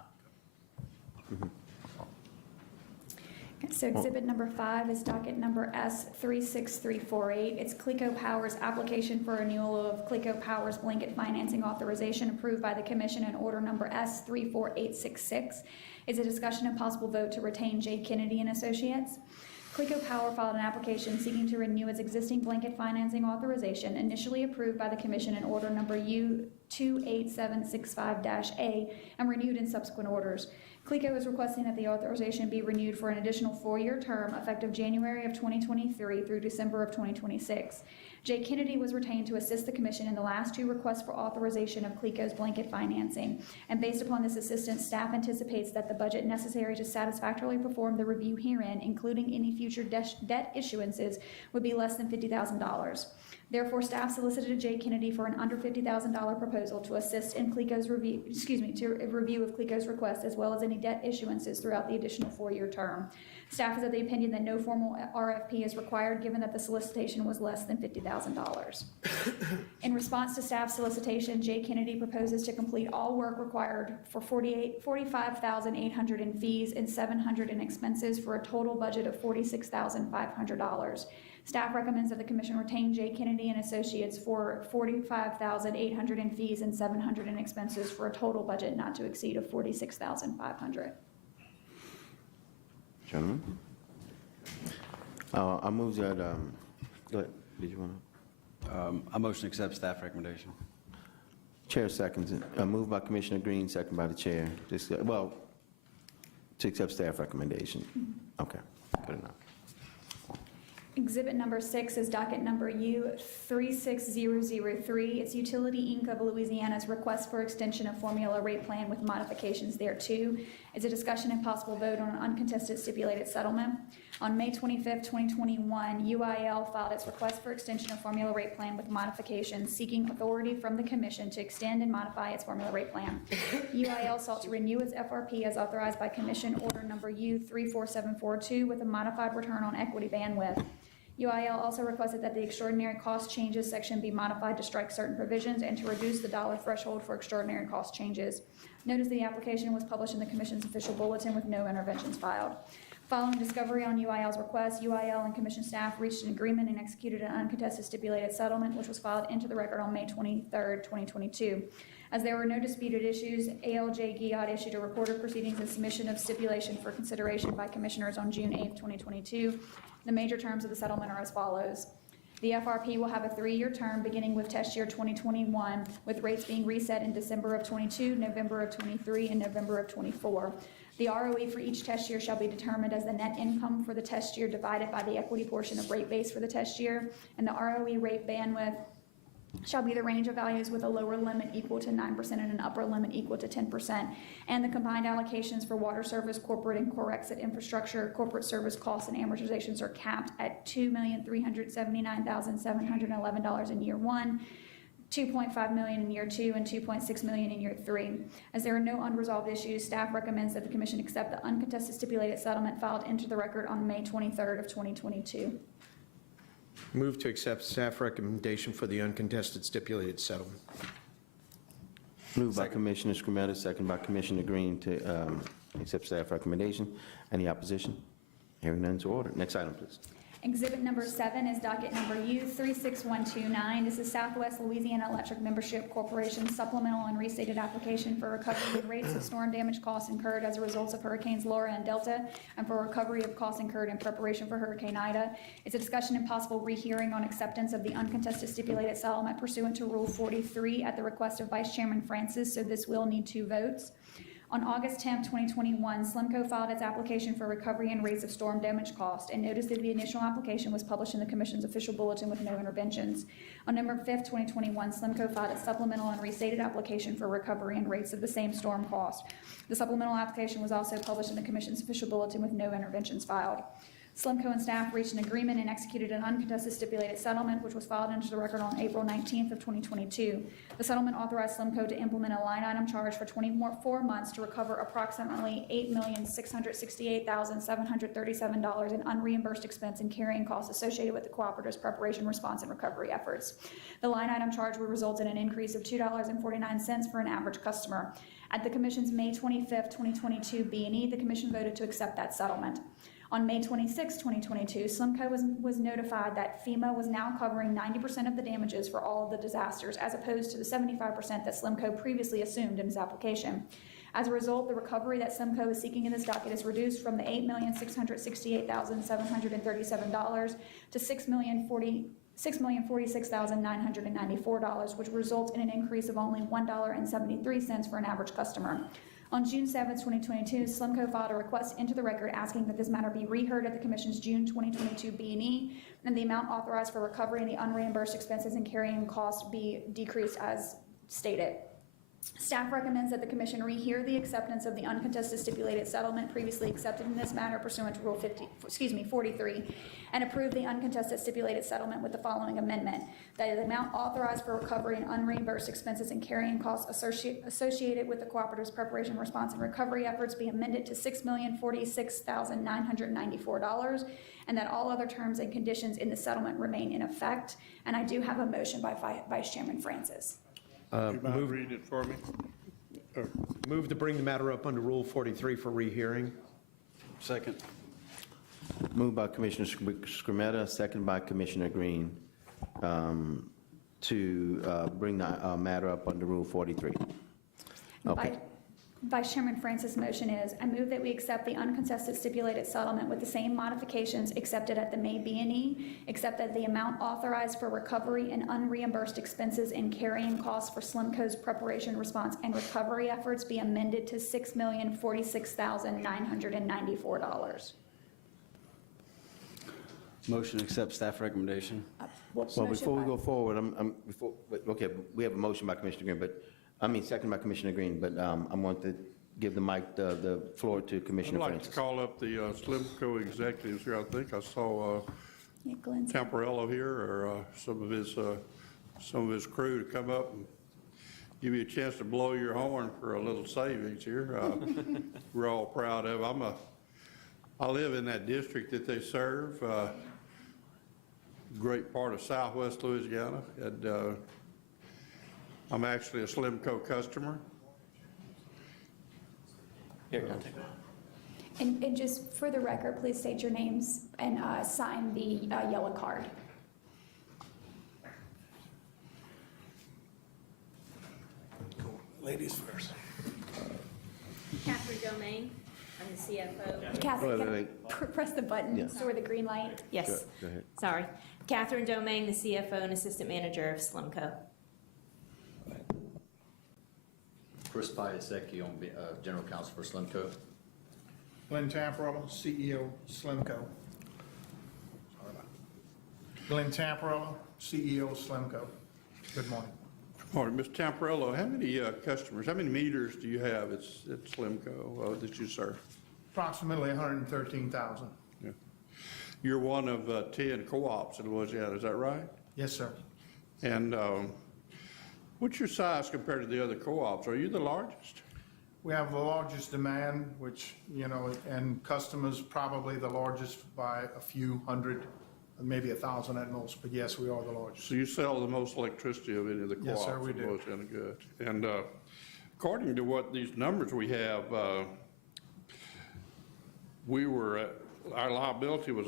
So exhibit number 5 is docket number S36348. It's Cleco Power's application for renewal of Cleco Power's blanket financing authorization approved by the commission in order number S34866. It's a discussion and possible vote to retain J. Kennedy and Associates. Cleco Power filed an application seeking to renew its existing blanket financing authorization initially approved by the commission in order number U28765-A and renewed in subsequent orders. Cleco is requesting that the authorization be renewed for an additional 4-year term effective January of 2023 through December of 2026. J. Kennedy was retained to assist the commission in the last 2 requests for authorization of Cleco's blanket financing. And based upon this assistance, staff anticipates that the budget necessary to satisfactorily perform the review herein, including any future debt issuances, would be less than $50,000. Therefore, staff solicited J. Kennedy for an under $50,000 proposal to assist in Cleco's review, to a review of Cleco's request, as well as any debt issuances throughout the additional 4-year term. Staff is of the opinion that no formal RFP is required, given that the solicitation was less than $50,000. In response to staff solicitation, J. Kennedy proposes to complete all work required for $45,800 in fees and $700 in expenses for a total budget of $46,500. Staff recommends that the commission retain J. Kennedy and Associates for $45,800 in fees and $700 in expenses for a total budget not to exceed of $46,500. Gentlemen? I move that, go ahead. Did you want to? I motion to accept staff recommendation. Chair seconds it. Moved by Commissioner Green, second by the chair. To accept staff recommendation. Okay, good enough. Exhibit number 6 is docket number U36003. It's Utility Inc. of Louisiana's request for extension of formula rate plan with modifications thereto. It's a discussion and possible vote on an uncontested stipulated settlement. On May 25th, 2021, UIL filed its request for extension of formula rate plan with modifications, seeking authority from the commission to extend and modify its formula rate plan. UIL sought to renew its FRP as authorized by Commission Order Number U34742 with a modified return on equity bandwidth. UIL also requested that the extraordinary cost changes section be modified to strike certain provisions and to reduce the dollar threshold for extraordinary cost changes. Notice the application was published in the Commission's official bulletin with no interventions filed. Following discovery on UIL's request, UIL and Commission staff reached an agreement and executed an uncontested stipulated settlement, which was filed into the record on May 23rd, 2022. As there were no disputed issues, ALJ GIOD issued a report of proceedings and submission of stipulation for consideration by Commissioners on June 8th, 2022. The major terms of the settlement are as follows. The FRP will have a 3-year term beginning with test year 2021, with rates being reset in December of 22, November of 23, and November of 24. The ROE for each test year shall be determined as the net income for the test year divided by the equity portion of rate base for the test year, and the ROE rate bandwidth shall be the range of values with a lower limit equal to 9% and an upper limit equal to 10%, and the combined allocations for water service, corporate, and core exit infrastructure, corporate service costs, and amortizations are capped at $2,379,711 in year 1, $2.5 million in year 2, and $2.6 million in year 3. As there are no unresolved issues, staff recommends that the Commission accept the uncontested stipulated settlement filed into the record on May 23rd of 2022. Move to accept staff recommendation for the uncontested stipulated settlement. Moved by Commissioner Scrumetta, second by Commissioner Green to accept staff recommendation. Any opposition? Hearing none to order. Next item, please. Exhibit number 7 is docket number U36129. This is Southwest Louisiana Electric Membership Corporation supplemental and restated application for recovery of rates of storm damage costs incurred as a result of Hurricanes Laura and Delta, and for recovery of costs incurred in preparation for Hurricane Ida. It's a discussion and possible rehearing on acceptance of the uncontested stipulated settlement pursuant to Rule 43 at the request of Vice Chairman Francis, so this will need 2 votes. On August 10, 2021, Slimco filed its application for recovery and rates of storm damage cost, and noticed that the initial application was published in the Commission's official bulletin with no interventions. On November 5, 2021, Slimco filed its supplemental and restated application for recovery and rates of the same storm cost. The supplemental application was also published in the Commission's official bulletin with no interventions filed. Slimco and staff reached an agreement and executed an uncontested stipulated settlement, which was filed into the record on April 19th of 2022. The settlement authorized Slimco to implement a line item charge for 24 months to recover approximately $8,668,737 in unreimbursed expense and carrying costs associated with the cooperative's preparation, response, and recovery efforts. The line item charge will result in an increase of $2.49 for an average customer. At the Commission's May 25th, 2022 B&E, the Commission voted to accept that settlement. On May 26, 2022, Slimco was notified that FEMA was now covering 90% of the damages for all of the disasters, as opposed to the 75% that Slimco previously assumed in its application. As a result, the recovery that Slimco is seeking in this docket is reduced from the $8,668,737 to $6,046,994, which results in an increase of only $1.73 for an average customer. On June 7, 2022, Slimco filed a request into the record asking that this matter be reheard at the Commission's June 2022 B&E, and the amount authorized for recovery and the unreimbursed expenses and carrying costs be decreased as stated. Staff recommends that the Commission rehear the acceptance of the uncontested stipulated settlement previously accepted in this matter pursuant to Rule 43, and approve the uncontested stipulated settlement with the following amendment: that the amount authorized for recovery and unreimbursed expenses and carrying costs associated with the cooperative's preparation, response, and recovery efforts be amended to $6,046,994, and that all other terms and conditions in the settlement remain in effect. And I do have a motion by Vice Chairman Francis. You mind read it for me? Move to bring the matter up under Rule 43 for rehearing. Second. Moved by Commissioner Scrumetta, second by Commissioner Green, to bring the matter up under Rule 43. Okay. Vice Chairman Francis' motion is, I move that we accept the uncontested stipulated settlement with the same modifications accepted at the May B&E, except that the amount authorized for recovery and unreimbursed expenses and carrying costs for Slimco's preparation, response, and recovery efforts be amended to $6,046,994. Motion to accept staff recommendation. Well, Well, before we go forward, okay, we have a motion by Commissioner Green, second by Commissioner Green, but I want to give the floor to I'd Commissioner like to Francis. call up the Slimco executives here. I think I saw Yeah, Glenn's- Tamparello here, or some of his crew to come up and give you a chance to blow your horn for a little savings here. We're all proud of it. I live in that district that they serve, great part of southwest Louisiana, and I'm actually a Slimco customer. Here, I'll take that. And just for the record, please state your names and sign the yellow card. Ladies first. Catherine Domain, I'm the CFO. Catherine, Wait. press the button Yes. or the green light. Yes, Go ahead. sorry. Catherine Domain, the CFO and Assistant Manager of Slimco. Chris Piasecki, General Counsel for Slimco. Glenn Tamparello, CEO, Slimco. Glenn Tamparello, CEO, Slimco. Good morning. Morning, Mr. Tamparello. How many customers, how many meters do you have at Slimco that you serve? Approximately 113,000. Yeah. You're one of 10 co-ops in Louisiana, is that right? Yes, sir. And what's your size compared to the other co-ops? Are you the largest? We have the largest demand, which, and customers probably the largest by a few hundred, maybe 1,000 at most, but yes, we are the largest. So you sell the most electricity of any of the co-ops? Yes, sir, we in do. Louisiana. Good. And according to what these numbers we have, our liability was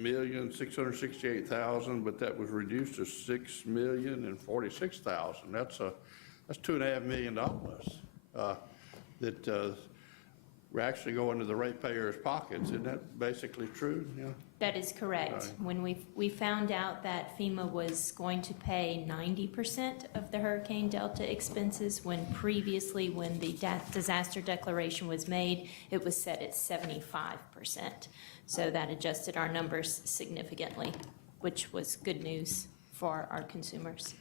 $8,668,000, but that was reduced to $6,046,000. That's $2.5 million that we're actually going to the ratepayers' pockets. Isn't that basically true? Yeah. That is correct. When we found out that FEMA was going to pay 90% of the Hurricane Delta expenses, when previously, when the disaster declaration was made, it was set at 75%. So that adjusted our numbers significantly, which was good news for our consumers.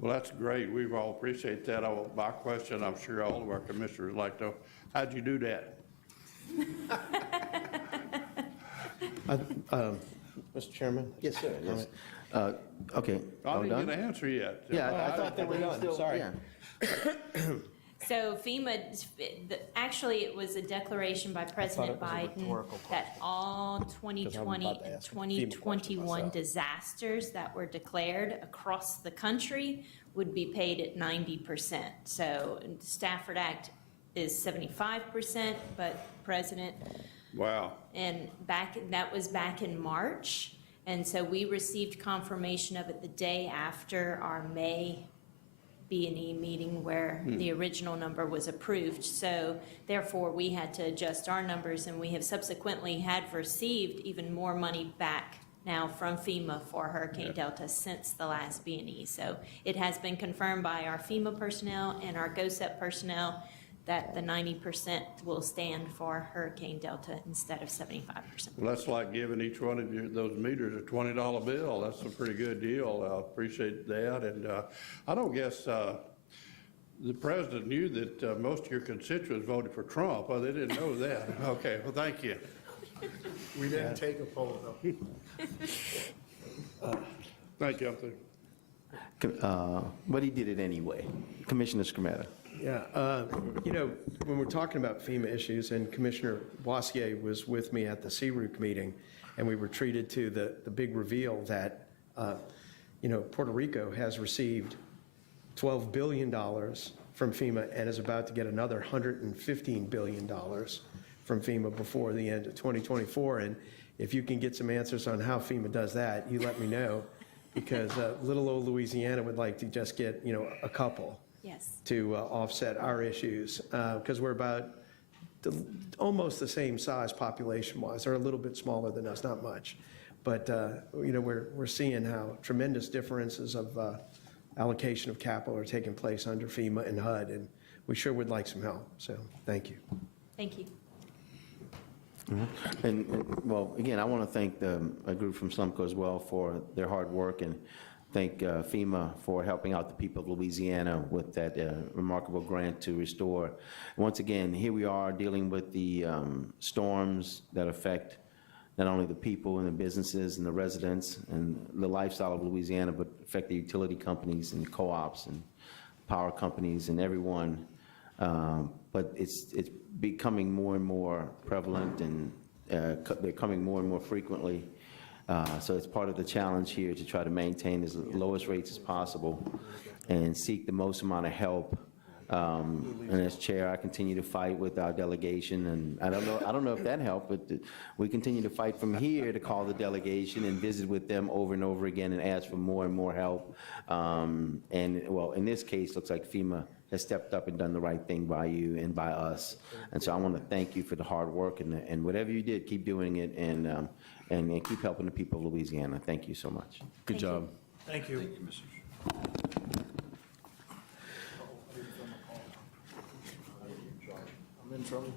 Well, that's great. We all appreciate that. My question, I'm sure all of our commissioners would like to know, how'd you do that? Mr. Chairman? Yes, sir. Yes. Okay. I Are we didn't done? get an answer yet. Yeah, I thought they were done. Sorry. So FEMA, actually, it was a declaration by President Biden that all 2020 and 2021 disasters that were declared across the country would be paid at 90%. So the Stafford Act is 75%, but President, Wow. and that was back in March. And so we received confirmation of it the day after our May B&E meeting where the original number was approved. So therefore, we had to adjust our numbers, and we have subsequently had received even more money back now from FEMA for Hurricane Delta since the last B&E. So it has been confirmed by our FEMA personnel and our GOSEP personnel that the 90% will stand for Hurricane Delta instead of 75%. Well, that's like giving each one of those meters a $20 bill. That's a pretty good deal. I appreciate that. And I don't guess the president knew that most of your constituents voted for Trump. Well, they didn't know that. Okay, well, thank you. We didn't take a poll, though. Thank you. I'm through. But he did it anyway. Commissioner Scametta. Yeah, when we're talking about FEMA issues, and Commissioner Boissier was with me at the CRUC meeting, and we were treated to the big reveal that, Puerto Rico has received $12 billion from FEMA and is about to get another $115 billion from FEMA before the end of 2024. And if you can get some answers on how FEMA does that, you let me know, because little old Louisiana would like to just get, a couple. Yes. to offset our issues, because we're about almost the same size population-wise. They're a little bit smaller than us, not much. But, we're seeing how tremendous differences of allocation of capital are taking place under FEMA and HUD, and we sure would like some help. So, thank you. Thank you. Well, again, I want to thank a group from Slumco as well for their hard work, and thank FEMA for helping out the people of Louisiana with that remarkable grant to restore. Once again, here we are dealing with the storms that affect not only the people and the businesses and the residents and the lifestyle of Louisiana, but affect the utility companies and co-ops and power companies and everyone. But it's becoming more and more prevalent, and they're coming more and more frequently. So it's part of the challenge here to try to maintain as lowest rates as possible and seek the most amount of help. And as chair, I continue to fight with our delegation, and I don't know if that helped, but we continue to fight from here to call the delegation and visit with them over and over again and ask for more and more help. And well, in this case, looks like FEMA has stepped up and done the right thing by you and by us. And so I want to thank you for the hard work, and whatever you did, keep doing it, and keep helping the people of Louisiana. Thank you so much. Good job. Thank you. I'm in trouble.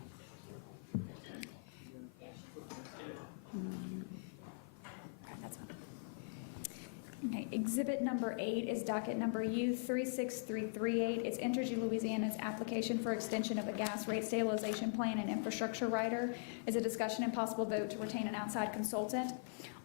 Okay, exhibit number 8 is docket number U36338. It's Entergy Louisiana's application for extension of a gas rate stabilization plan and infrastructure rider. Is a discussion and possible vote to retain an outside consultant.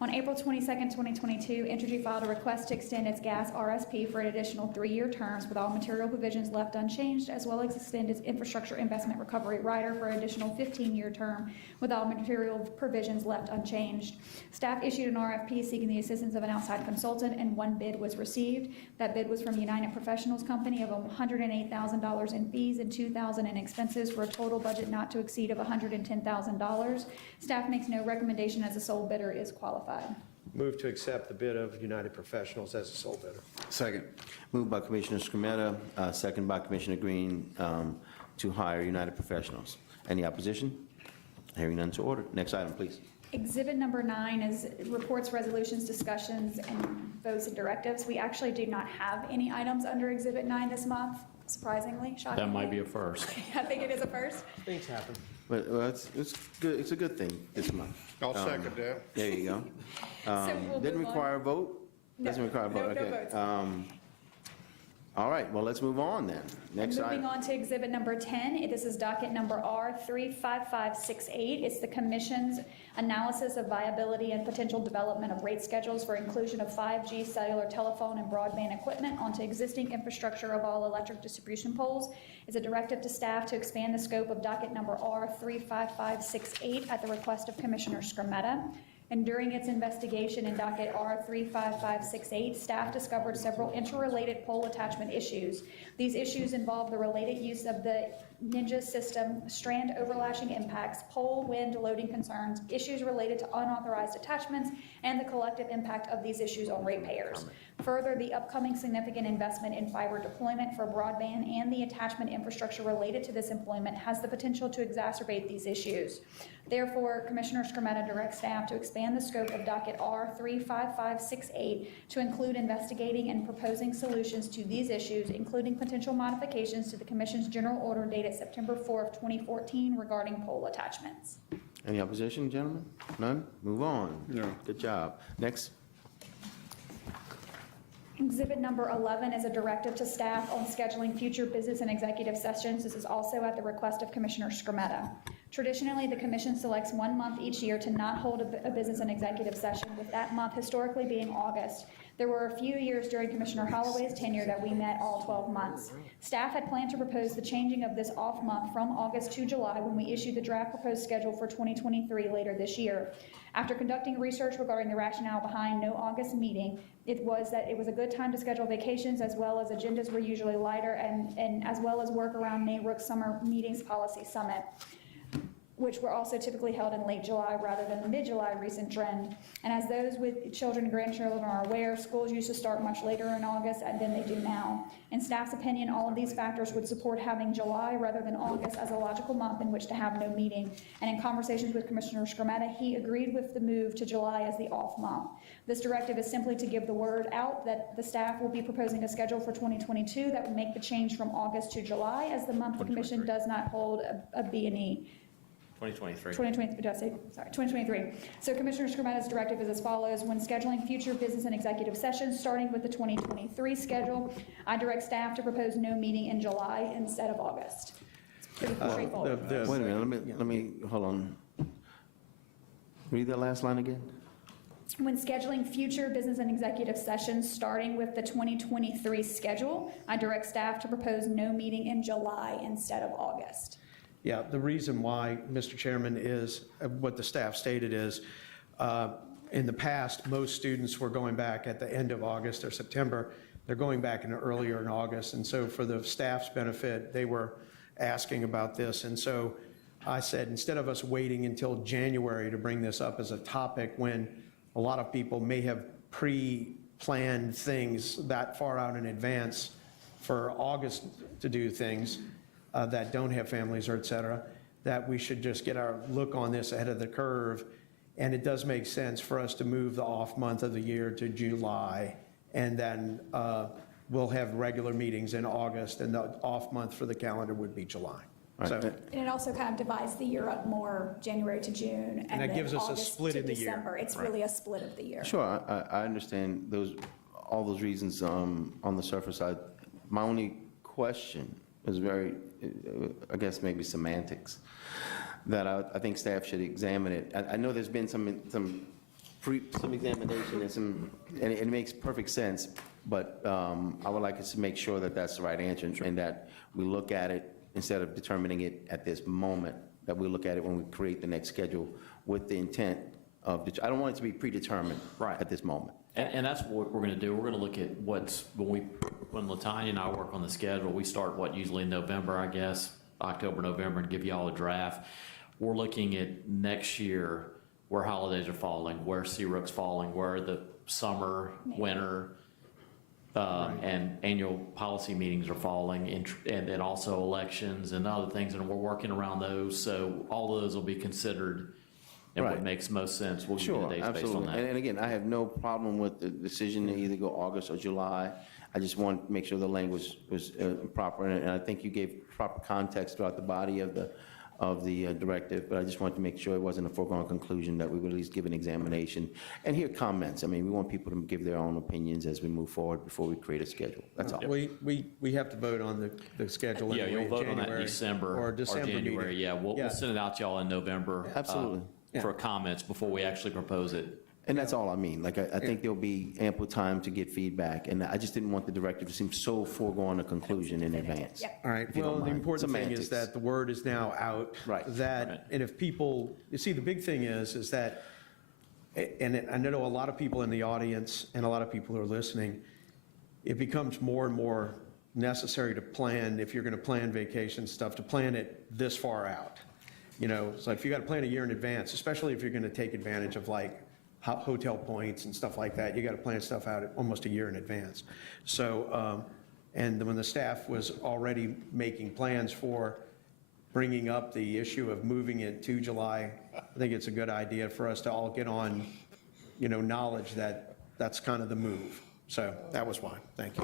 On April 22nd, 2022, Entergy filed a request to extend its gas RSP for an additional 3-year terms with all material provisions left unchanged, as well as extend its infrastructure investment recovery rider for an additional 15-year term with all material provisions left unchanged. Staff issued an RFP seeking the assistance of an outside consultant, and 1 bid was received. That bid was from United Professionals Company of $108,000 in fees and $2,000 in expenses for a total budget not to exceed of $110,000. Staff makes no recommendation as the sole bidder is qualified. Move to accept the bid of United Professionals as a sole bidder. Second. Moved by Commissioner Scrumetta, second by Commissioner Green, to hire United Professionals. Any opposition? Hearing none, to order. Next item, please. Exhibit number 9 is reports, resolutions, discussions, and votes and directives. We actually do not have any items under Exhibit 9 this month, surprisingly, shockingly. That might be a first. I think it is a first. Things happen. Well, it's good. It's a good thing this month. I'll second that. There you go. So we'll Didn't move on. require a vote? No. Doesn't require a vote, No okay. votes. All right, well, let's move on then. Next Moving item. on to exhibit number 10, this is docket number R35568. It's the Commission's analysis of viability and potential development of rate schedules for inclusion of 5G cellular telephone and broadband equipment onto existing infrastructure of all electric distribution poles. It's a directive to staff to expand the scope of docket number R35568 at the request of Commissioner Scrumetta. And during its investigation in docket R35568, staff discovered several interrelated pole attachment issues. These issues involve the related use of the Ninja system, strand overlashing impacts, pole wind loading concerns, issues related to unauthorized attachments, and the collective impact of these issues on ratepayers. Further, the upcoming significant investment in fiber deployment for broadband and the attachment infrastructure related to this employment has the potential to exacerbate these issues. Therefore, Commissioner Scrumetta directs staff to expand the scope of docket R35568 to include investigating and proposing solutions to these issues, including potential modifications to the Commission's general order dated September 4th, 2014 regarding pole attachments. Any opposition, gentlemen? None? Move on. No. Good job. Next. Exhibit number 11 is a directive to staff on scheduling future business and executive sessions. This is also at the request of Commissioner Scrumetta. Traditionally, the Commission selects 1 month each year to not hold a business and executive session, with that month historically being August. There were a few years during Commissioner Holloway's tenure that we met all 12 months. Staff had planned to propose the changing of this off month from August to July when we issued the draft proposed schedule for 2023 later this year. After conducting research regarding the rationale behind no August meeting, it was that it was a good time to schedule vacations, as well as agendas were usually lighter, and as well as work around NARUC Summer Meetings Policy Summit. which were also typically held in late July rather than the mid-July recent trend. And as those with children and grandchildren are aware, schools used to start much later in August than they do now. In staff's opinion, all of these factors would support having July rather than August as a logical month in which to have no meeting. And in conversations with Commissioner Skrmetta, he agreed with the move to July as the off month. This directive is simply to give the word out that the staff will be proposing a schedule for 2022 that would make the change from August to July, as the month the commission does not hold a B&E. 2023. 2023. So Commissioner Skrmetta's directive is as follows. When scheduling future business and executive sessions, starting with the 2023 schedule, I direct staff to propose no meeting in July instead of August. It's pretty straightforward. Wait a minute, let me, hold on. Read that last line again? When scheduling future business and executive sessions, starting with the 2023 schedule, I direct staff to propose no meeting in July instead of August. Yeah, the reason why, Mr. Chairman, is what the staff stated is, in the past, most students were going back at the end of August or September. They're going back earlier in August, and so for the staff's benefit, they were asking about this. And so I said, instead of us waiting until January to bring this up as a topic when a lot of people may have pre-planned things that far out in advance for August to do things, that don't have families or et cetera, that we should just get our look on this ahead of the curve. And it does make sense for us to move the off month of the year to July, and then we'll have regular meetings in August, and the off month for the calendar would be July. Right. So, And it also kind of divides the year up more, January to June, and that then gives us a August split to in the year. December. It's really a split of the year. Sure, I understand all those reasons on the surface side. My only question is very, I guess maybe semantics, that I think staff should examine it. I know there's been some examination and it makes perfect sense, but I would like us to make sure that that's the right answer and that we look at it instead of determining it at this moment, that we look at it when we create the next schedule with the intent of, I don't want it to be predetermined at this moment. And that's what we're going to do. We're going to look at when LaTanya and I work on the schedule, we start usually in November, I guess, October, November, and give you all a draft. We're looking at next year where holidays are falling, where CROOC's falling, where the summer, winter, and annual policy meetings are falling, and then also elections and other things, and we're working around those. So all of those will be considered, and what makes most sense, we'll give you the dates based on Absolutely. that. And again, I have no problem with the decision to either go August or July. I just want to make sure the language was proper, and I think you gave proper context throughout the body of the directive, but I just wanted to make sure it wasn't a foregone conclusion, that we would at least give an examination and hear comments. I mean, we want people to give their own opinions as we move forward before we create a schedule. That's all. we have to vote on the schedule Yeah, anyway, you'll vote on that in January December or or December January. meeting. Yeah, we'll send it out to y'all in November. Absolutely. For comments before we actually propose it. And that's all I mean. Like, I think there'll be ample time to get feedback, and I just didn't want the directive to seem so foregone a conclusion in advance. Yep. All right, If you don't well, the mind. important thing Semantics. is that the word is now out. Right. That, and if people, you see, the big thing is that, and I know a lot of people in the audience and a lot of people who are listening, it becomes more and more necessary to plan, if you're going to plan vacation stuff, to plan it this far out. You know, it's like if you got to plan a year in advance, especially if you're going to take advantage of like hotel points and stuff like that, you got to plan stuff out almost a year in advance. So, and when the staff was already making plans for bringing up the issue of moving it to July, I think it's a good idea for us to all get on, knowledge that that's kind of the move. So that was why. Thank you.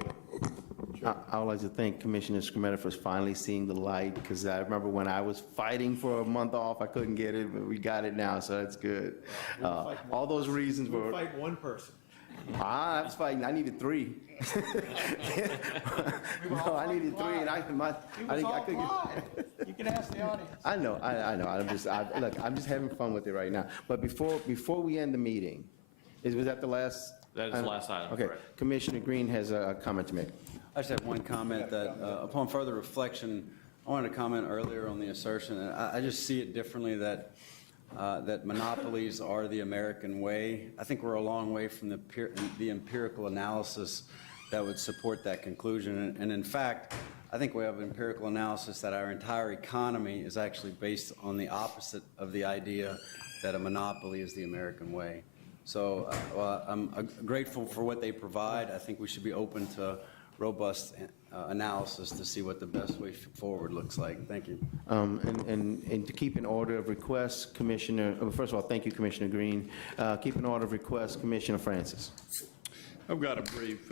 I would like to thank Commissioner Skrmetta for finally seeing the light, because I remember when I was fighting for a month off, I couldn't get it, but we got it now, so that's good. All those reasons were. Fight one person. I was fighting, I needed 3. No, I needed 3, and I couldn't get. You can ask the audience. I know. Look, I'm just having fun with it right now. But before we end the meeting, was that the last? That is the last item, Okay, correct. Commissioner Green has a comment to make. I just have one comment that upon further reflection, I wanted to comment earlier on the assertion, and I just see it differently, that monopolies are the American way. I think we're a long way from the empirical analysis that would support that conclusion. And in fact, I think we have empirical analysis that our entire economy is actually based on the opposite of the idea that a monopoly is the American way. So I'm grateful for what they provide. I think we should be open to robust analysis to see what the best way forward looks like. Thank you. And to keep in order of requests, Commissioner, first of all, thank you, Commissioner Green. Keep in order of requests, Commissioner Francis. I've got a brief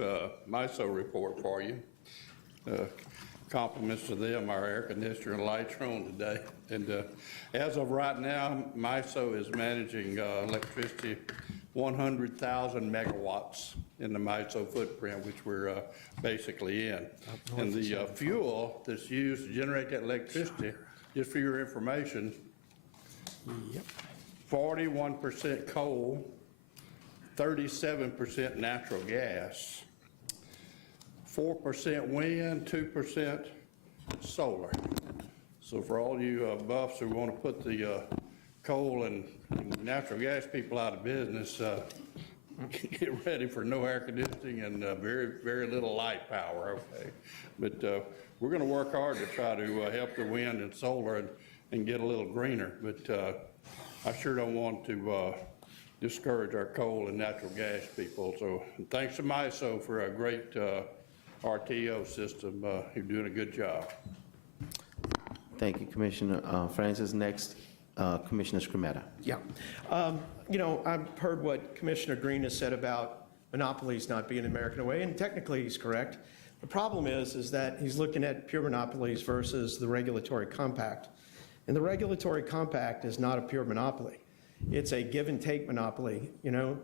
MISO report for you. Compliments to them, our air conditioner and lights are on today. And as of right now, MISO is managing electricity 100,000 megawatts in the MISO footprint, which we're basically in. And the fuel that's used to generate that electricity, just for your information, 41% coal, 37% natural gas, 4% wind, 2% solar. So for all you buffs who want to put the coal and natural gas people out of business, get ready for no air conditioning and very, very little light power, okay? But we're going to work hard to try to help the wind and solar and get a little greener. But I sure don't want to discourage our coal and natural gas people. So thanks to MISO for a great RTO system. You're doing a good job. Thank you, Commissioner Francis. Next, Commissioner Scrimetta. Yeah. You know, I've heard what Commissioner Green has said about monopolies not being an American way, and technically he's correct. The problem is that he's looking at pure monopolies versus the regulatory compact. And the regulatory compact is not a pure monopoly. It's a give and take monopoly. You know,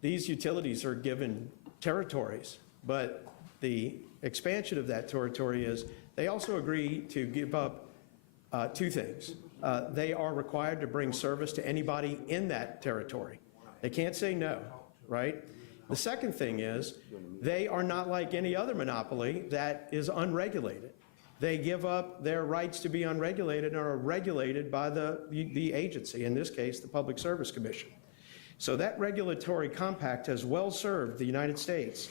these utilities are given territories, but the expansion of that territory is they also agree to give up two things. They are required to bring service to anybody in that territory. They can't say no, right? The second thing is they are not like any other monopoly that is unregulated. They give up their rights to be unregulated and are regulated by the agency, in this case, the Public Service Commission. So that regulatory compact has well served the United States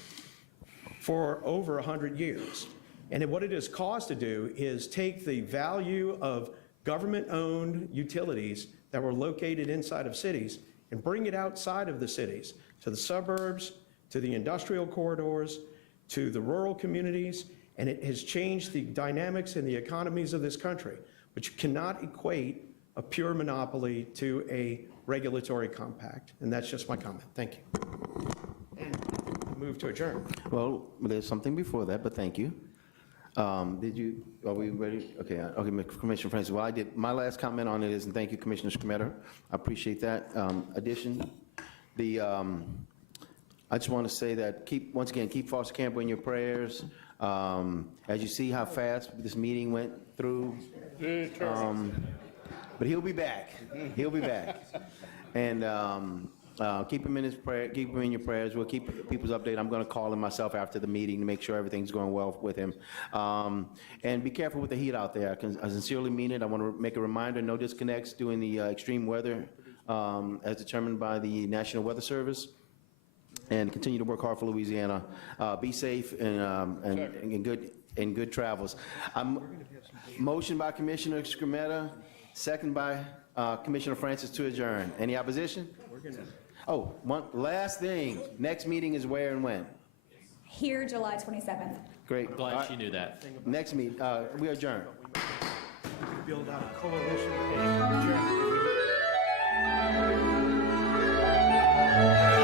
for over 100 years. And what it has caused to do is take the value of government-owned utilities that were located inside of cities and bring it outside of the cities, to the suburbs, to the industrial corridors, to the rural communities, and it has changed the dynamics and the economies of this country, which cannot equate a pure monopoly to a regulatory compact. And that's just my comment. Thank you. And move to adjourn. Well, there's something before that, but thank you. Are we ready? Okay, Commissioner Francis. Well, I did, my last comment on it is, and thank you, Commissioner Scrimetta. I appreciate that addition. I just want to say that once again, keep Foster Campbell in your prayers. As you see how fast this meeting went through, but he'll be back. He'll be back. And keep him in his prayer. Keep him in your prayers. We'll keep people's update. I'm going to call him myself after the meeting to make sure everything's going well with him. And be careful with the heat out there. I sincerely mean it. I want to make a reminder: no disconnects during the extreme weather, as determined by the National Weather Service. And continue to work hard for Louisiana. Be safe and good travels. Motion by Commissioner Scrimetta, second by Commissioner Francis to adjourn. Any opposition? Oh, one last thing. Next meeting is where and when? Here, July 27th. Great. Glad she knew that. Next meeting, we adjourn. Build out a coalition and adjourn.